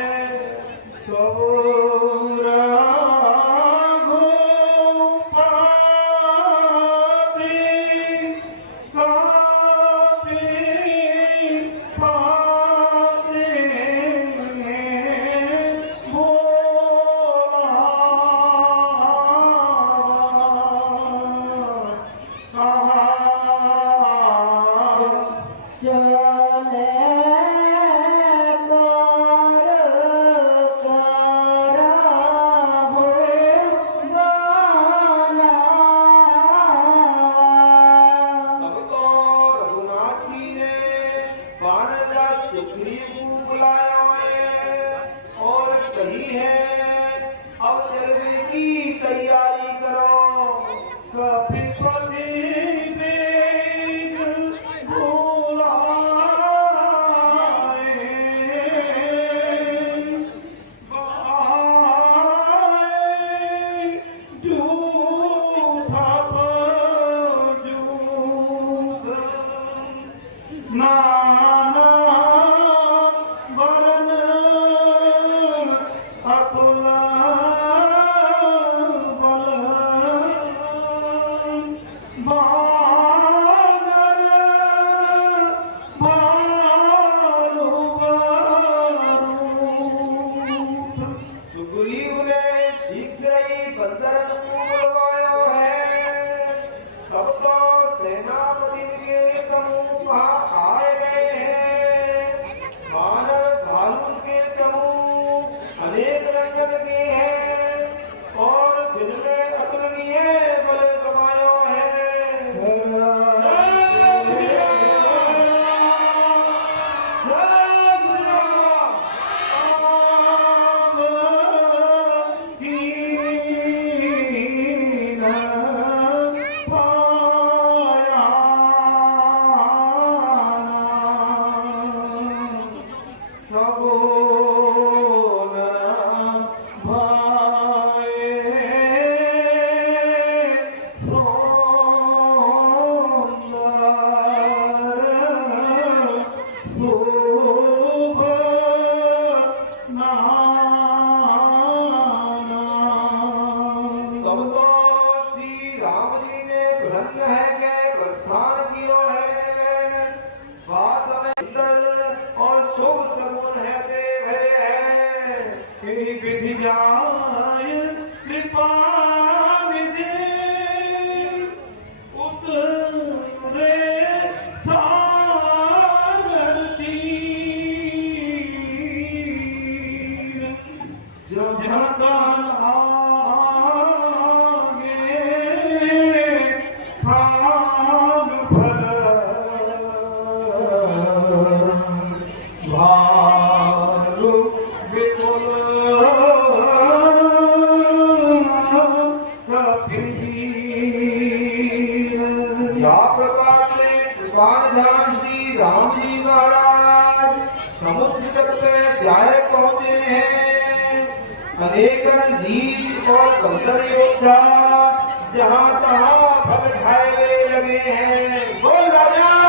तैयारी करो, कपिपति में बुलाए, जूठा जूठ नाना वरन अकुला अनेक रंगन के हैं और जिनमें अतुलनीय बल कमायो है। विधि जाय कृपा विधि उतरे सागर तीर जो जनता आगे खान भर भालू विपुल श्री राम जी महाराज समुद्र तट पे जाए पहुंचे हैं। अनेक नीच और कमतर योद्धा जहाँ तहाँ फल खाए हुए लगे हैं। बोल राजा